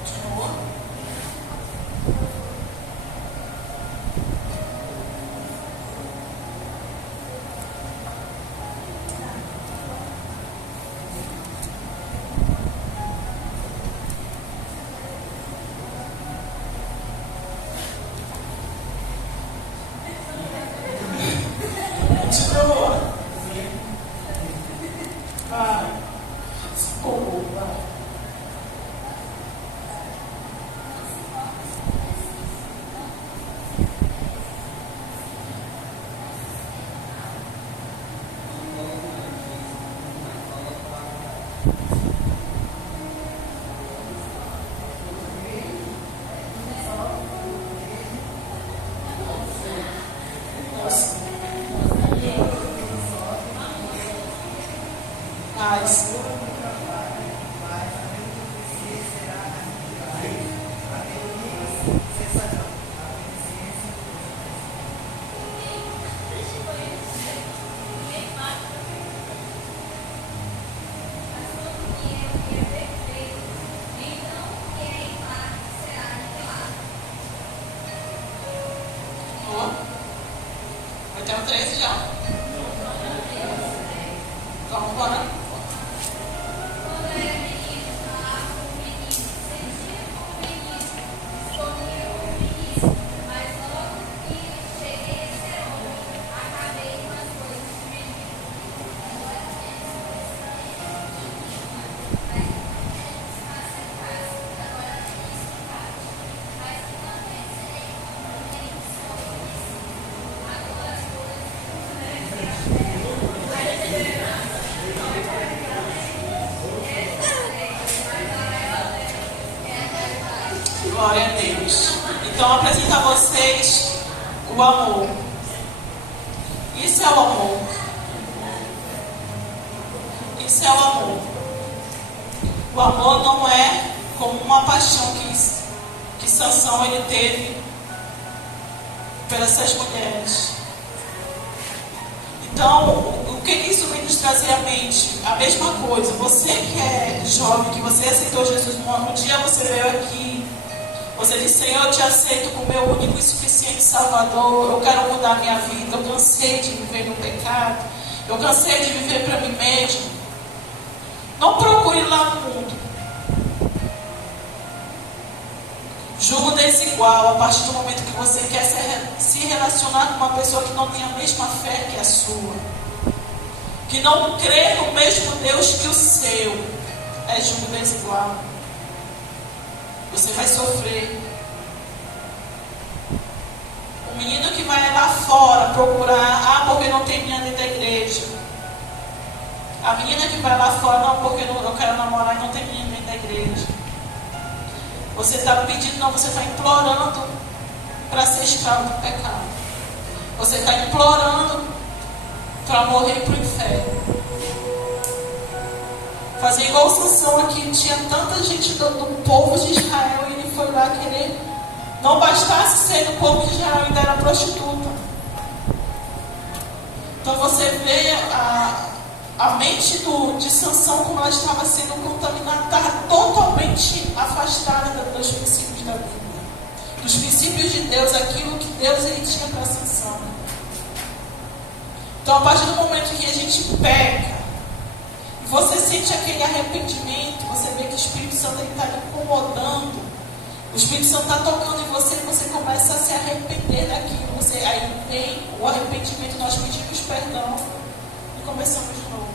Continua. Continua. Vai. Socorro, vai. Mas até o 13 já. Vamos embora. Glória a Deus. Então, apresento a vocês o amor. Isso é o amor. Isso é o amor. O amor não é como uma paixão que Sansão ele teve pelas essas mulheres. Então, o que isso vem nos trazer à mente? A mesma coisa. Você que é jovem, que você aceitou Jesus um dia, você veio aqui. Você disse: Senhor, eu te aceito como meu único e suficiente Salvador. Eu quero mudar minha vida. Eu cansei de viver no pecado. Eu cansei de viver para mim mesmo. Não procure lá no mundo julgo desigual a partir do momento que você quer se relacionar com uma pessoa que não tem a mesma fé que a sua, que não crê no mesmo Deus que o seu. É julgo desigual. Você vai sofrer. O menino que vai lá fora procurar, porque não tem menina dentro da igreja. A menina que vai lá fora, não, porque eu quero namorar e não tem menina dentro da igreja. Você está pedindo, não, você está implorando para ser escravo do pecado. Você está implorando para morrer para o inferno. Fazer igual Sansão aqui, tinha tanta gente do povo de Israel e ele foi lá querer. Não bastasse ser do povo de Israel, ainda era prostituta. Então você vê a mente de Sansão, como ela estava sendo contaminada, estava totalmente afastada dos princípios da Bíblia, dos princípios de Deus, aquilo que Deus ele tinha para Sansão. Então, a partir do momento que a gente peca, e você sente aquele arrependimento, você vê que o Espírito Santo está lhe incomodando, o Espírito Santo está tocando em você, e você começa a se arrepender daquilo. Aí vem o arrependimento, nós pedimos perdão e começamos de novo.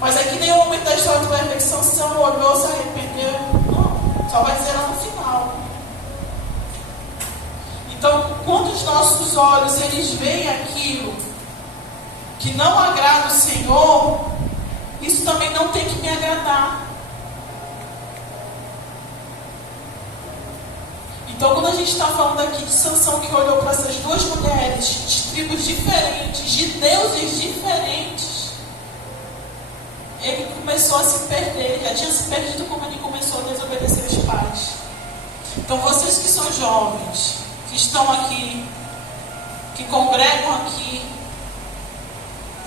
Mas aqui nenhum momento da história do verbo que Sansão olhou, se arrependeu. Não, só vai dizer lá no final. Então, quando os nossos olhos eles veem aquilo que não agrada o Senhor, isso também não tem que me agradar. Então, quando a gente está falando aqui de Sansão que olhou para essas duas mulheres de tribos diferentes, de deuses diferentes, ele começou a se perder. Já tinha se perdido como ele começou a desobedecer os pais. Então, vocês que são jovens, que estão aqui, que congregam aqui,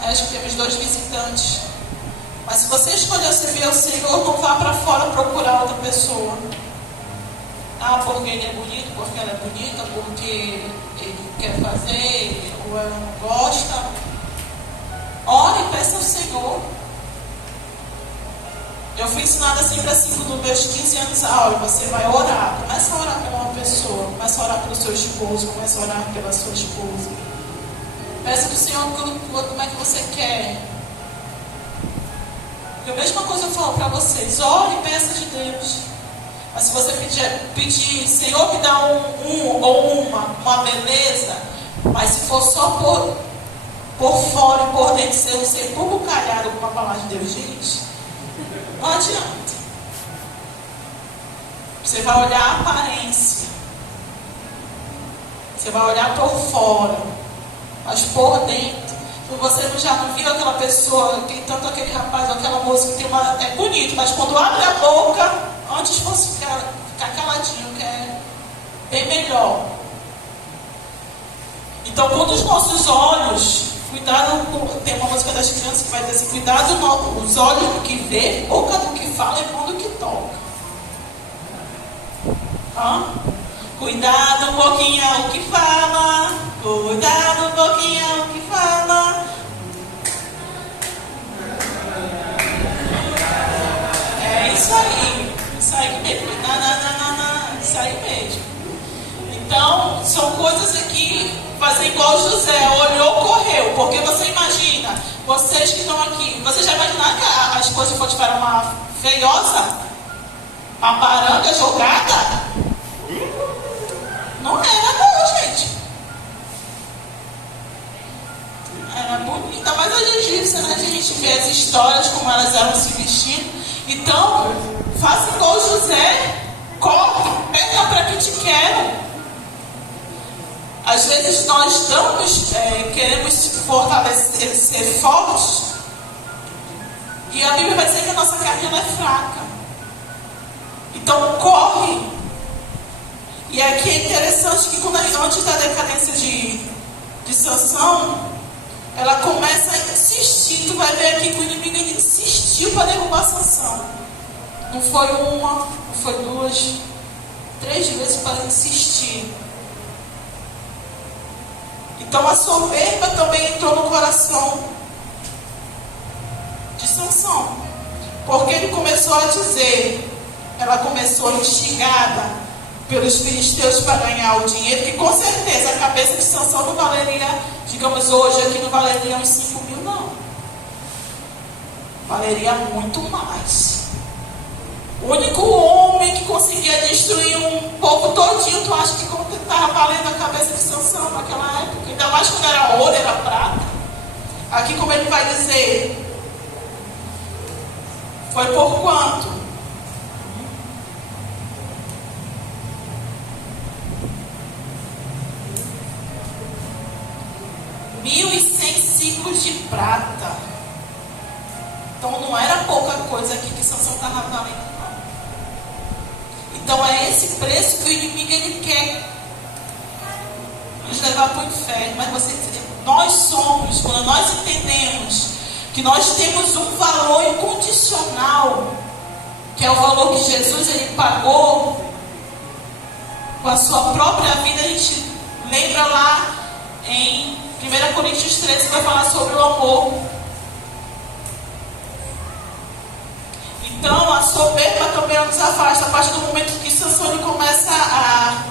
acho que temos 2 visitantes. Mas se você escolher servir ao Senhor, não vá para fora procurar outra pessoa. Ah, porque ele é bonito, porque ela é bonita, porque ele quer fazer, ou ela não gosta. Ore e peça ao Senhor. Eu fui ensinada sempre assim, nos meus 15 anos, olha, você vai orar. Começa a orar pela uma pessoa, começa a orar pelo seu esposo, começa a orar pela sua esposa. Peça do Senhor como é que você quer. E a mesma coisa eu falo para vocês, ore e peça de Deus. Mas se você pedir, Senhor, me dá um ou uma beleza, mas se for só por fora e por dentro, se eu ser calhado com a palavra de Deus diz, não adianta. Você vai olhar a aparência, você vai olhar por fora, mas por dentro, você já não viu aquela pessoa, tem tanto aquele rapaz ou aquela moça que é bonito, mas quando abre a boca, antes fosse ficar caladinho, que é bem melhor. Então, quando os nossos olhos, cuidado, tem uma música das crianças que vai dizer assim, cuidado os olhos do que vê, boca do que fala e mão do que toca. Cuidado um pouquinho ao que fala, cuidado um pouquinho ao que fala. É isso aí. Isso aí mesmo. Isso aí mesmo. Então, são coisas aqui, fazer igual José, olhou, correu. Porque você imagina, vocês que estão aqui, você já imaginaram que a esposa de Potifar era uma feiosa? Uma baranga jogada? Não era não, gente. Era bonita, mas a egípcia, né? A gente vê as histórias, como elas eram se vestindo. Então, faça igual José, corre, pega para que te quero. Às vezes nós estamos, queremos se fortalecer, ser fortes, e a Bíblia vai dizer que a nossa carne ela é fraca. Então corre. E aqui é interessante que antes da decadência de Sansão, ela começa a insistir. Tu vai ver aqui que o inimigo insistiu para derrubar Sansão. Não foi uma, não foi 2, 3 vezes para insistir. Então a soberba também entrou no coração de Sansão. Porque ele começou a dizer, ela começou instigada pelos filisteus para ganhar o dinheiro, que com certeza a cabeça de Sansão não valeria, digamos hoje aqui não valeria uns 5 mil, não. Valeria muito mais. O único homem que conseguia destruir um povo todinho, tu acha que como estava valendo a cabeça de Sansão naquela época? Ainda mais quando era ouro, era prata. Aqui como ele vai dizer, foi por quanto? 1.100 ciclos de prata. Então não era pouca coisa aqui que Sansão estava valendo, não. Então é esse preço que o inimigo ele quer nos levar para o inferno. Mas nós somos, quando nós entendemos que nós temos um valor incondicional, que é o valor que Jesus ele pagou com a sua própria vida, a gente lembra lá em 1 Coríntios 13 vai falar sobre o amor. Então, a soberba também nos afasta. A partir do momento que Sansão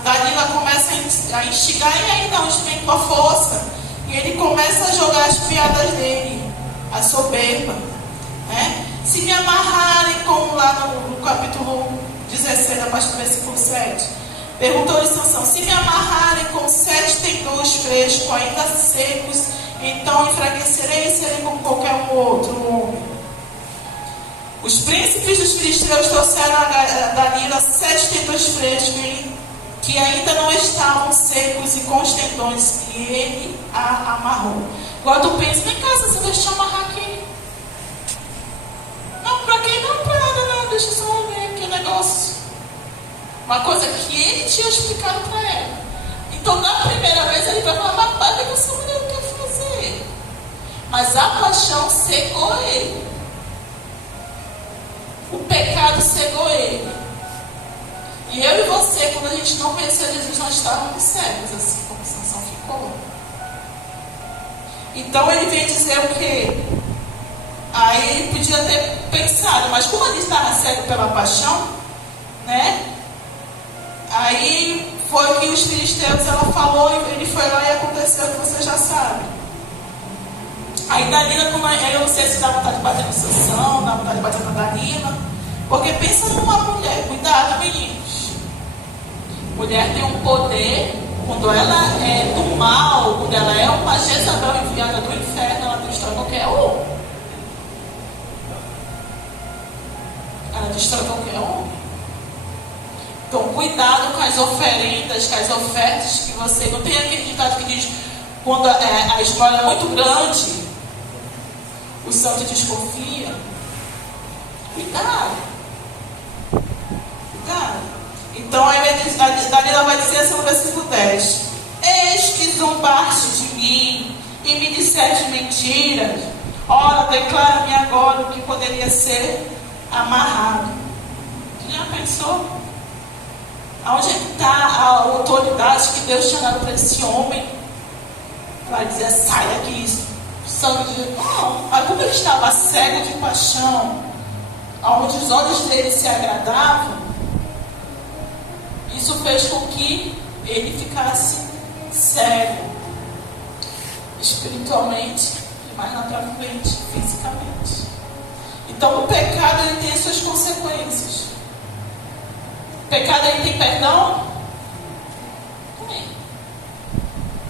Dalila começa a instigar, e aí dá um instrumento com a força, e ele começa a jogar as piadas dele, a soberba, né? Se me amarrarem, como lá no capítulo 16, a partir do versículo 7, perguntou-lhe Sansão: se me amarrarem com 7 tendões frescos, ainda secos, então enfraquecerei e serei como qualquer outro homem. Os príncipes dos filisteus trouxeram a Dalila 7 tendões frescos que ainda não estavam secos e com os tendões, e ele a amarrou. Agora tu pensa: vem cá, você deixa eu amarrar aqui. Não, pra quem não para, não, deixa eu só ver aqui o negócio. Uma coisa que ele tinha explicado para ela. Então, na primeira vez, ele vai falar: rapaz, o que essa mulher quer fazer? Mas a paixão cegou ele. O pecado cegou ele. E eu e você, quando a gente não conhecia Jesus, nós estávamos cegos, assim como Sansão ficou. Então ele vem dizer o quê? Aí ele podia ter pensado, mas como ele estava cego pela paixão, né? Aí foi que os filisteus, ela falou, e ele foi lá e aconteceu o que você já sabe. Aí Dalila, eu não sei se dá vontade de bater no Sansão, dá vontade de bater na Dalila, porque pensa numa mulher, cuidado, meninos. Mulher tem um poder, quando ela é do mal, quando ela é uma Jezabel enviada do inferno, ela destrói qualquer um. Ela destrói qualquer um. Então, cuidado com as oferendas, com as ofertas que você... Não tem aquele ditado que diz, quando a esmola é muito grande, o santo desconfia. Cuidado. Cuidado. Então, a Dalila vai dizer assim no versículo 10: eis que zombaste de mim e me disseste mentiras. Ora, declara-me agora o que poderia ser amarrado. Você já pensou? Aonde é que está a autoridade que Deus tinha dado para esse homem? Vai dizer: sai daqui, sangue de... Não, mas como ele estava cego de paixão, onde os olhos dele se agradavam, isso fez com que ele ficasse cego, espiritualmente e mais naturalmente, fisicamente. Então o pecado, ele tem as suas consequências. O pecado, ele tem perdão? Tem.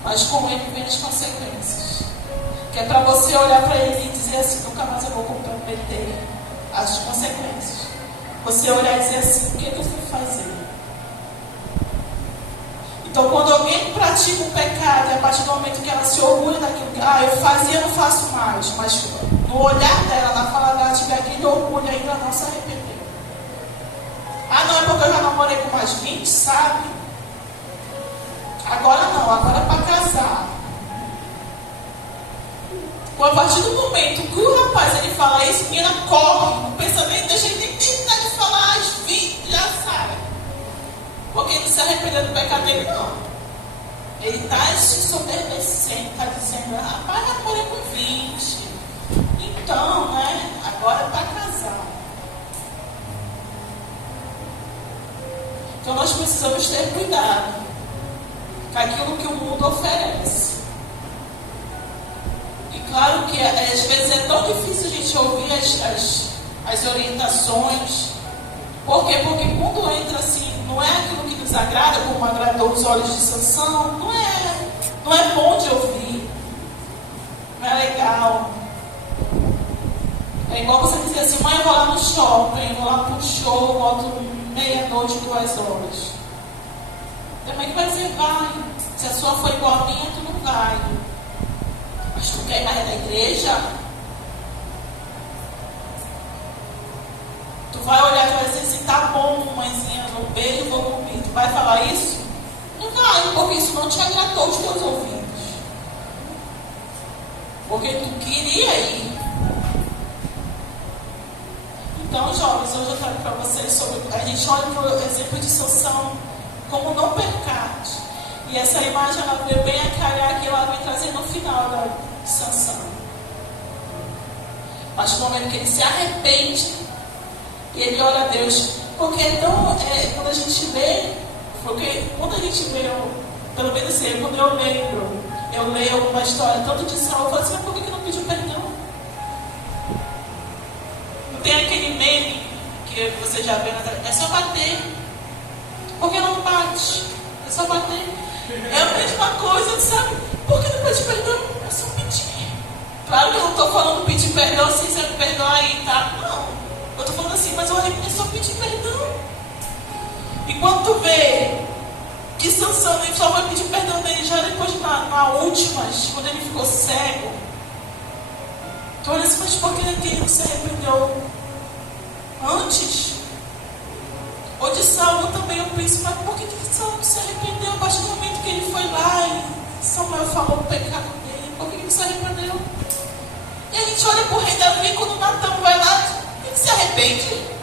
Mas com ele vem as consequências. Que é para você olhar para ele e dizer assim: nunca mais eu vou comprometer as consequências. Você olhar e dizer assim: o que eu fui fazer? Então, quando alguém pratica um pecado, e a partir do momento que ela se orgulha daquilo que eu fazia, não faço mais, mas no olhar dela, na fala dela, tiver aquele orgulho ainda, não se arrependeu. Não, é porque eu já namorei com mais 20, sabe? Agora não, agora é para casar. A partir do momento que o rapaz ele fala isso, a menina corre, não pensa nem, deixa ele nem terminar de falar, as 20 já sai. Porque ele não se arrependeu do pecado dele, não. Ele está se soberbecendo, está dizendo: rapaz, eu namorei com 20. Então, né, agora é para casar. Então nós precisamos ter cuidado com aquilo que o mundo oferece. E claro que às vezes é tão difícil a gente ouvir as orientações. Por quê? Porque quando entra assim, não é aquilo que nos agrada, como agradou os olhos de Sansão, não é bom de ouvir, não é legal. É igual você dizer assim: mãe, eu vou lá no shopping, eu vou lá pro show, volto meia-noite, 2 horas. Também que vai dizer: vai. Se a sua for igual a minha, tu não vai. Mas tu quer ir mais na igreja? Tu vai olhar e vai dizer assim: tá bom, mãezinha, no beijo, vou comer. Tu vai falar isso? Não vai, porque isso não te agradou os teus ouvidos. Porque tu queria ir. Então, jovens, hoje eu trago para vocês sobre... A gente olha para o exemplo de Sansão como não pecados. E essa imagem ela veio bem a calhar que ela vem trazer no final de Sansão. Mas no momento que ele se arrepende e ele ora a Deus, porque então quando a gente lê, porque quando a gente lê, pelo menos assim, quando eu leio alguma história tanto de Saul, eu falo assim, por que não pediu perdão? Não tem aquele meme que você já vê, é só bater. Por que não bate? É só bater. É a mesma coisa, sabe? Por que não pede perdão? É só pedir. Claro que eu não estou falando pedir perdão sem você me perdoar aí, tá? Não. Eu estou falando assim, mas olha, é só pedir perdão. E quando tu vê que Sansão ele só vai pedir perdão dele já depois na última, quando ele ficou cego. Tu olha assim, mas por que ele não se arrependeu antes? Ou de Saul também eu penso, mas por que Saul não se arrependeu a partir do momento que ele foi lá e Samuel falou o pecado dele? Por que ele não se arrependeu? E a gente olha para o rei Davi, quando Natan vai lá, ele se arrepende.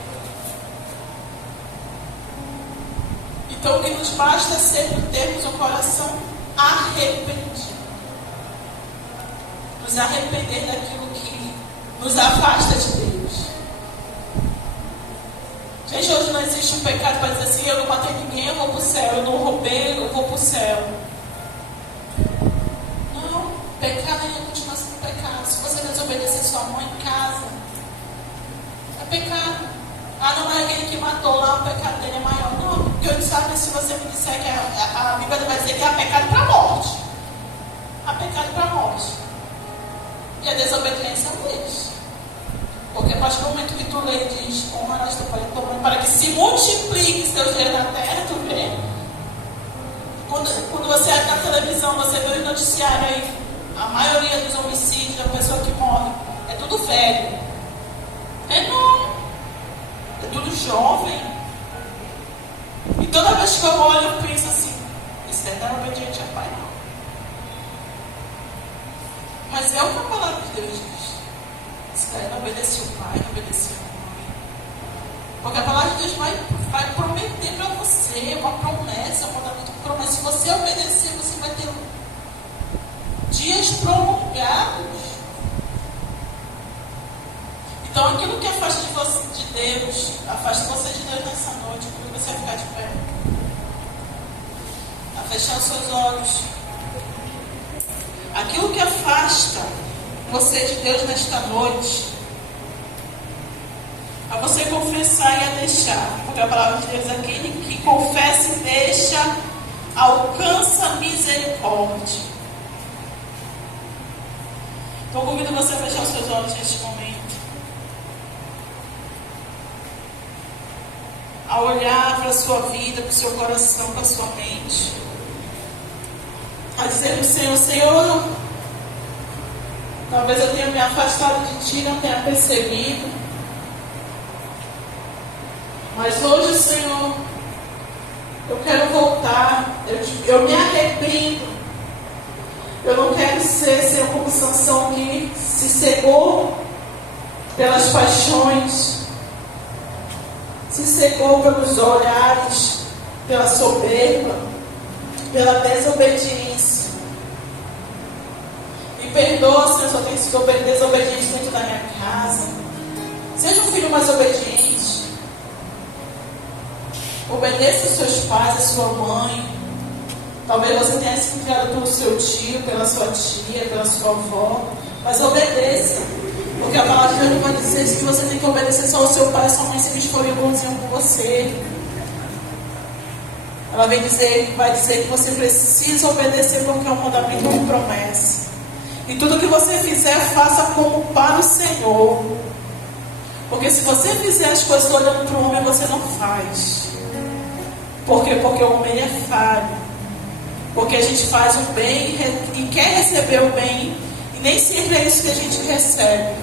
Então o que nos basta é sempre termos o coração arrependido. Nos arrepender daquilo que nos afasta de Deus. Gente, hoje não existe um pecado para dizer assim, eu não matei ninguém, eu vou para o céu. Eu não roubei, eu vou para o céu. Não, pecado ainda continua sendo pecado. Se você desobedecer sua mãe em casa, é pecado. Ah, não é aquele que matou lá, o pecado dele é maior. Não, porque eu sabe se você me disser que a Bíblia vai dizer que há pecado para a morte. Há pecado para a morte. E a desobediência é um deles. Porque a partir do momento que tu lê e diz, honrarás teu pai e tua mãe, para que se multiplique seus dias na terra, tu vê. Quando você é na televisão, você vê os noticiários aí, a maioria dos homicídios, da pessoa que morre, é tudo velho. É não. É tudo jovem. E toda vez que eu olho, eu penso assim, esse daí não é obediente a pai, não. Mas é o que a palavra de Deus diz. Esse daí não obedeceu o pai, não obedeceu a mãe. Porque a palavra de Deus vai prometer para você uma promessa, um mandamento de promessa. Se você obedecer, você vai ter dias prolongados. Então aquilo que afasta de você de Deus, afasta você de Deus nessa noite, porque você vai ficar de pé. A fechar os seus olhos. Aquilo que afasta você de Deus nesta noite, a você confessar e a deixar. Porque a palavra de Deus é aquele que confessa e deixa, alcança misericórdia. Então convido você a fechar os seus olhos neste momento. A olhar para a sua vida, para o seu coração, para a sua mente. A dizer ao Senhor, Senhor, talvez eu tenha me afastado de Ti, não tenha percebido. Mas hoje, Senhor, eu quero voltar. Eu me arrependo. Eu não quero ser como Sansão que se cegou pelas paixões, se cegou pelos olhares, pela soberba, pela desobediência. Me perdoa, Senhor, se eu tenho sido desobediente dentro da minha casa. Seja um filho mais obediente. Obedeça os seus pais, a sua mãe. Talvez você tenha sido criado pelo seu tio, pela sua tia, pela sua avó. Mas obedeça. Porque a palavra de Deus não vai dizer que você tem que obedecer só ao seu pai e sua mãe se eles forem bonzinhos com você. Ela vai dizer que você precisa obedecer porque é um mandamento, uma promessa. E tudo que você fizer, faça como para o Senhor. Porque se você fizer as coisas olhando para o homem, você não faz. Por quê? Porque o homem é falho. Porque a gente faz o bem e quer receber o bem. E nem sempre é isso que a gente recebe.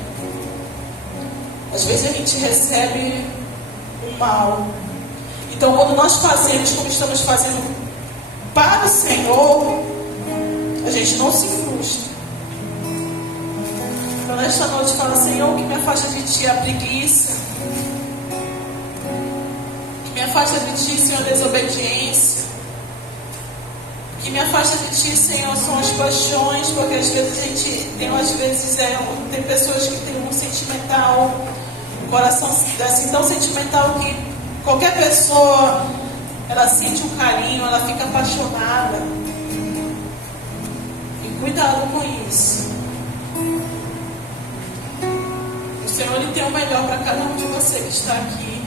Às vezes a gente recebe o mal. Então quando nós fazemos como estamos fazendo para o Senhor, a gente não se frustra. Então nesta noite fala, Senhor, o que me afasta de Ti é a preguiça. O que me afasta de Ti, Senhor, a desobediência. que me afasta de ti, Senhor, são as paixões, porque às vezes a gente tem pessoas que têm um sentimental, um coração assim tão sentimental que qualquer pessoa, ela sente um carinho, ela fica apaixonada. E cuidado com isso. O Senhor, Ele tem o melhor para cada um de você que está aqui.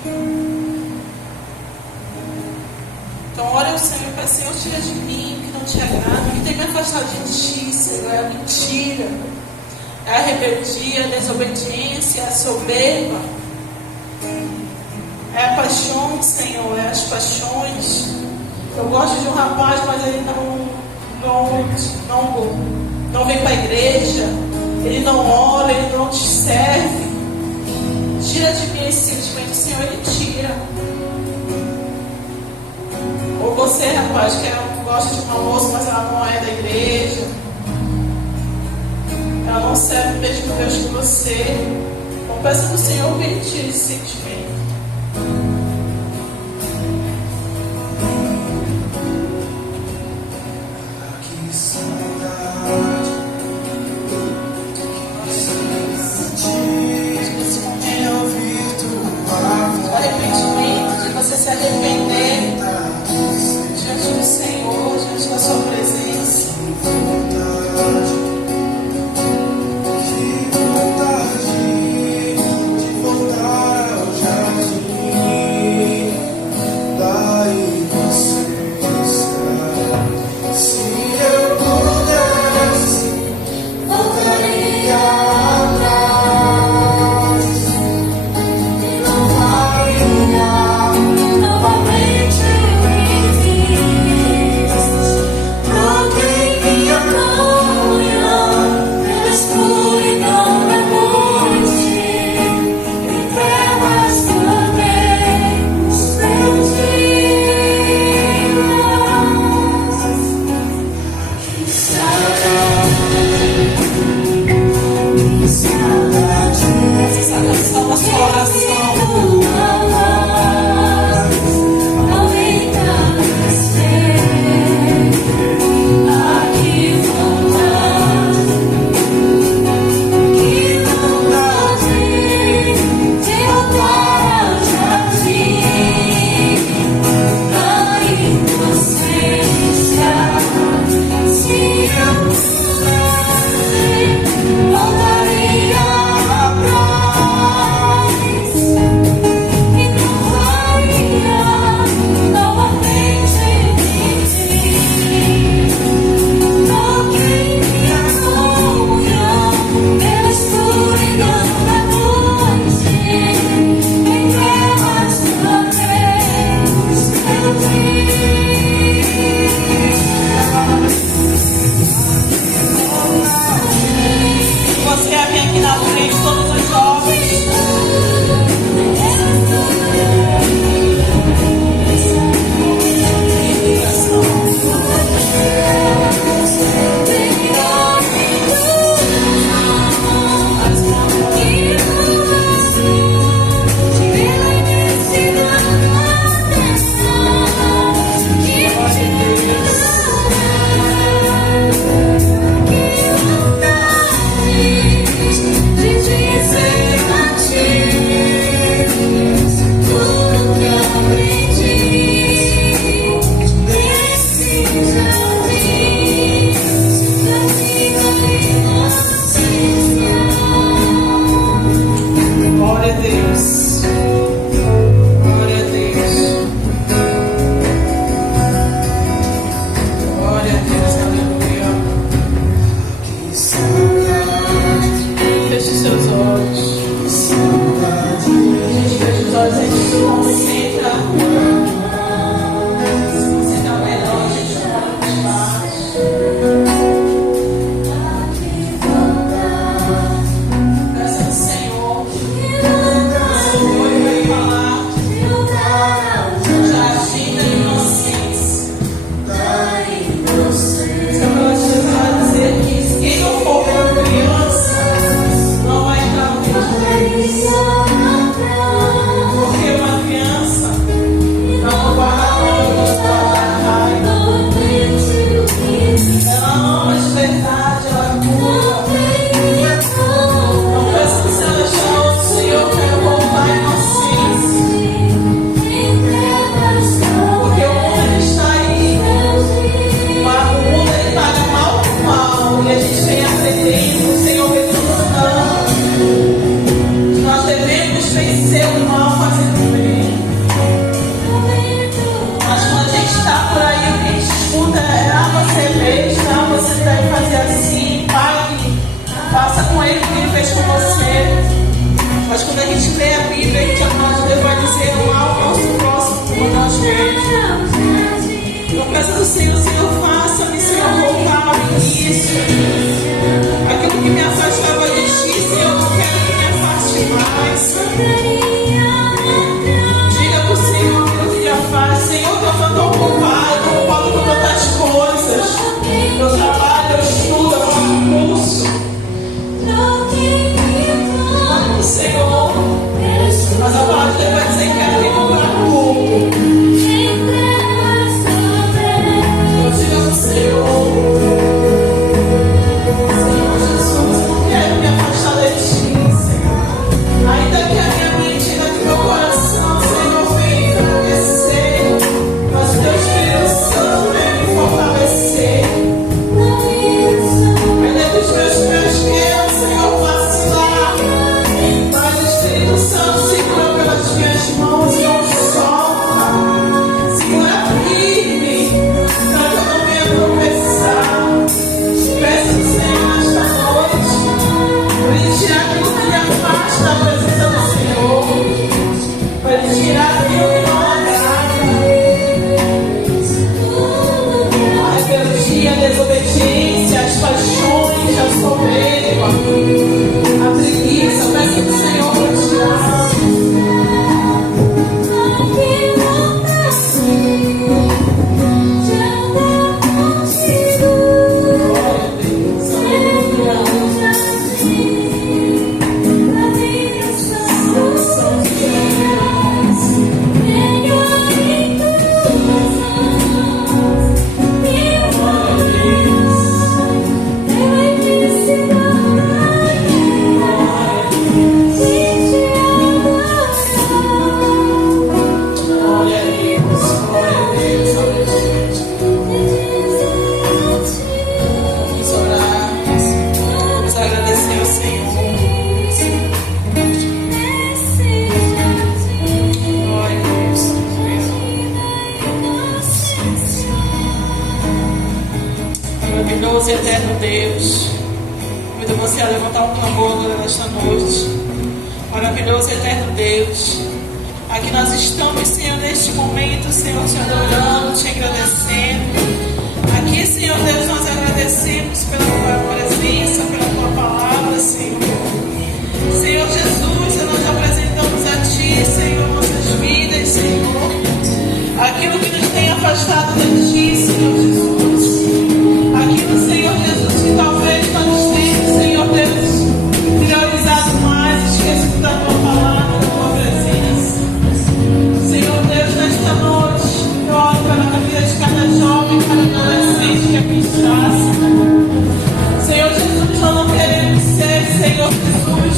Então, ora ao Senhor e peça: Senhor, tira de mim o que não te agrada, o que tem me afastado de ti, Senhor, é a mentira, é a rebeldia, a desobediência, a soberba, é a paixão, Senhor, é as paixões. Eu gosto de um rapaz, mas ele não vem para a igreja, ele não ora, ele não te serve. Tira de mim esse sentimento, Senhor, Ele tira. Ou você, rapaz, que gosta de uma moça, mas ela não é da igreja, ela não serve o mesmo Deus que você. Então peça do Senhor que Ele tire esse sentimento. Arrependimento, de você se arrepender diante do Senhor, diante da sua presença. De voltar ao jardim, daí você será. Se eu pudesse, voltaria atrás e não faria nova. vai dizer que é tempo para culto. Eu digo ao Senhor, Senhor Jesus, eu não quero me afastar de Ti, Senhor. Ainda que a minha mente, ainda que meu coração, Senhor, venha enfraquecer, mas o Teu Espírito Santo venha me fortalecer. Ainda que os meus pés queiram, Senhor, vacilar, mas o Espírito Santo segura pelas minhas mãos e não solta. Segura firme, para que eu não venha tropeçar. Peço, Senhor, nesta noite, para Ele tirar aquilo que me afasta da presença do Senhor, para Ele tirar aquilo que não agrada. A rebeldia, a desobediência, as paixões, a soberba, a preguiça, peço ao Senhor para tirar. Maravilhoso e eterno Deus, convido você a levantar um clamor nesta noite. Maravilhoso e eterno Deus, aqui nós estamos, Senhor, neste momento, Senhor, te adorando, te agradecendo. Aqui, Senhor Deus, nós agradecemos pela Tua presença, pela Tua palavra, Senhor. Senhor Jesus, nós apresentamos a Ti, Senhor, nossas vidas, Senhor. Aquilo que nos tem afastado de Ti, Senhor Jesus. Aquilo, Senhor Jesus, que talvez nós tenhamos, Senhor Deus, priorizado mais, esquecido da Tua palavra, da Tua presença. Senhor Deus, nesta noite, eu oro pela vida de cada jovem, cada adolescente que aqui está. Senhor Jesus, nós não queremos ser, Senhor Jesus,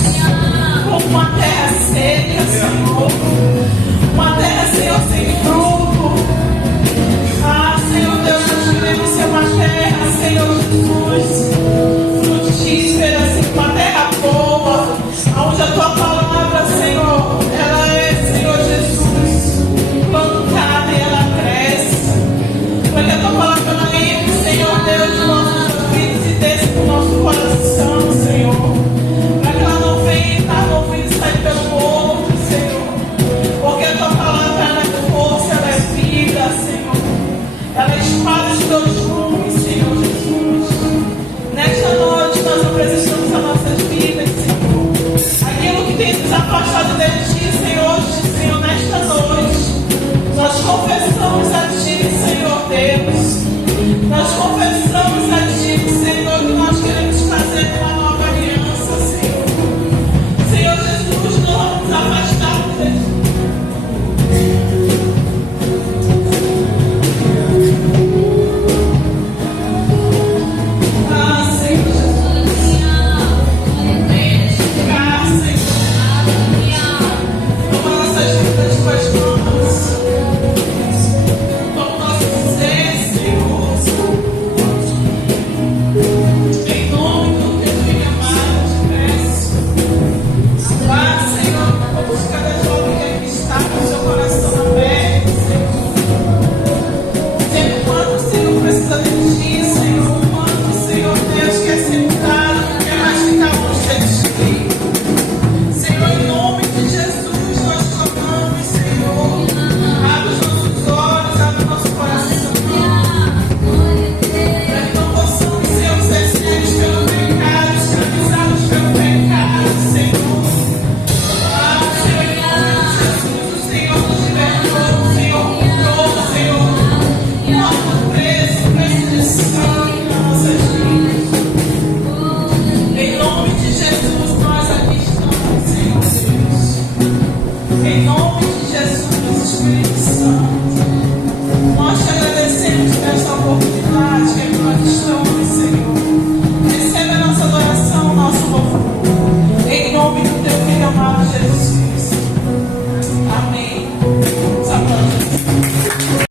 como uma terra seca, Senhor. Uma terra, Senhor, sem fruto. Ah, Senhor Deus, nós queremos ser uma terra, Senhor Jesus, frutífera, Senhor, uma terra boa, onde a Tua palavra, Senhor, ela é, Senhor Jesus, plantada e ela cresce. Para que a Tua palavra ela entre, Senhor Deus, nos nossos ouvidos e desça no nosso coração, Senhor. Para que ela não venha entrar no ouvido e sair pelo outro, Senhor. Porque a Tua palavra ela é força, ela é vida, Senhor. Ela é espada de dois gumes, Senhor Jesus. Nesta noite nós apresentamos as nossas vidas, Senhor. Aquilo que tem nos afastado de Ti, Senhor, nesta noite. Nós confessamos a Ti, Senhor Deus. Nós confessamos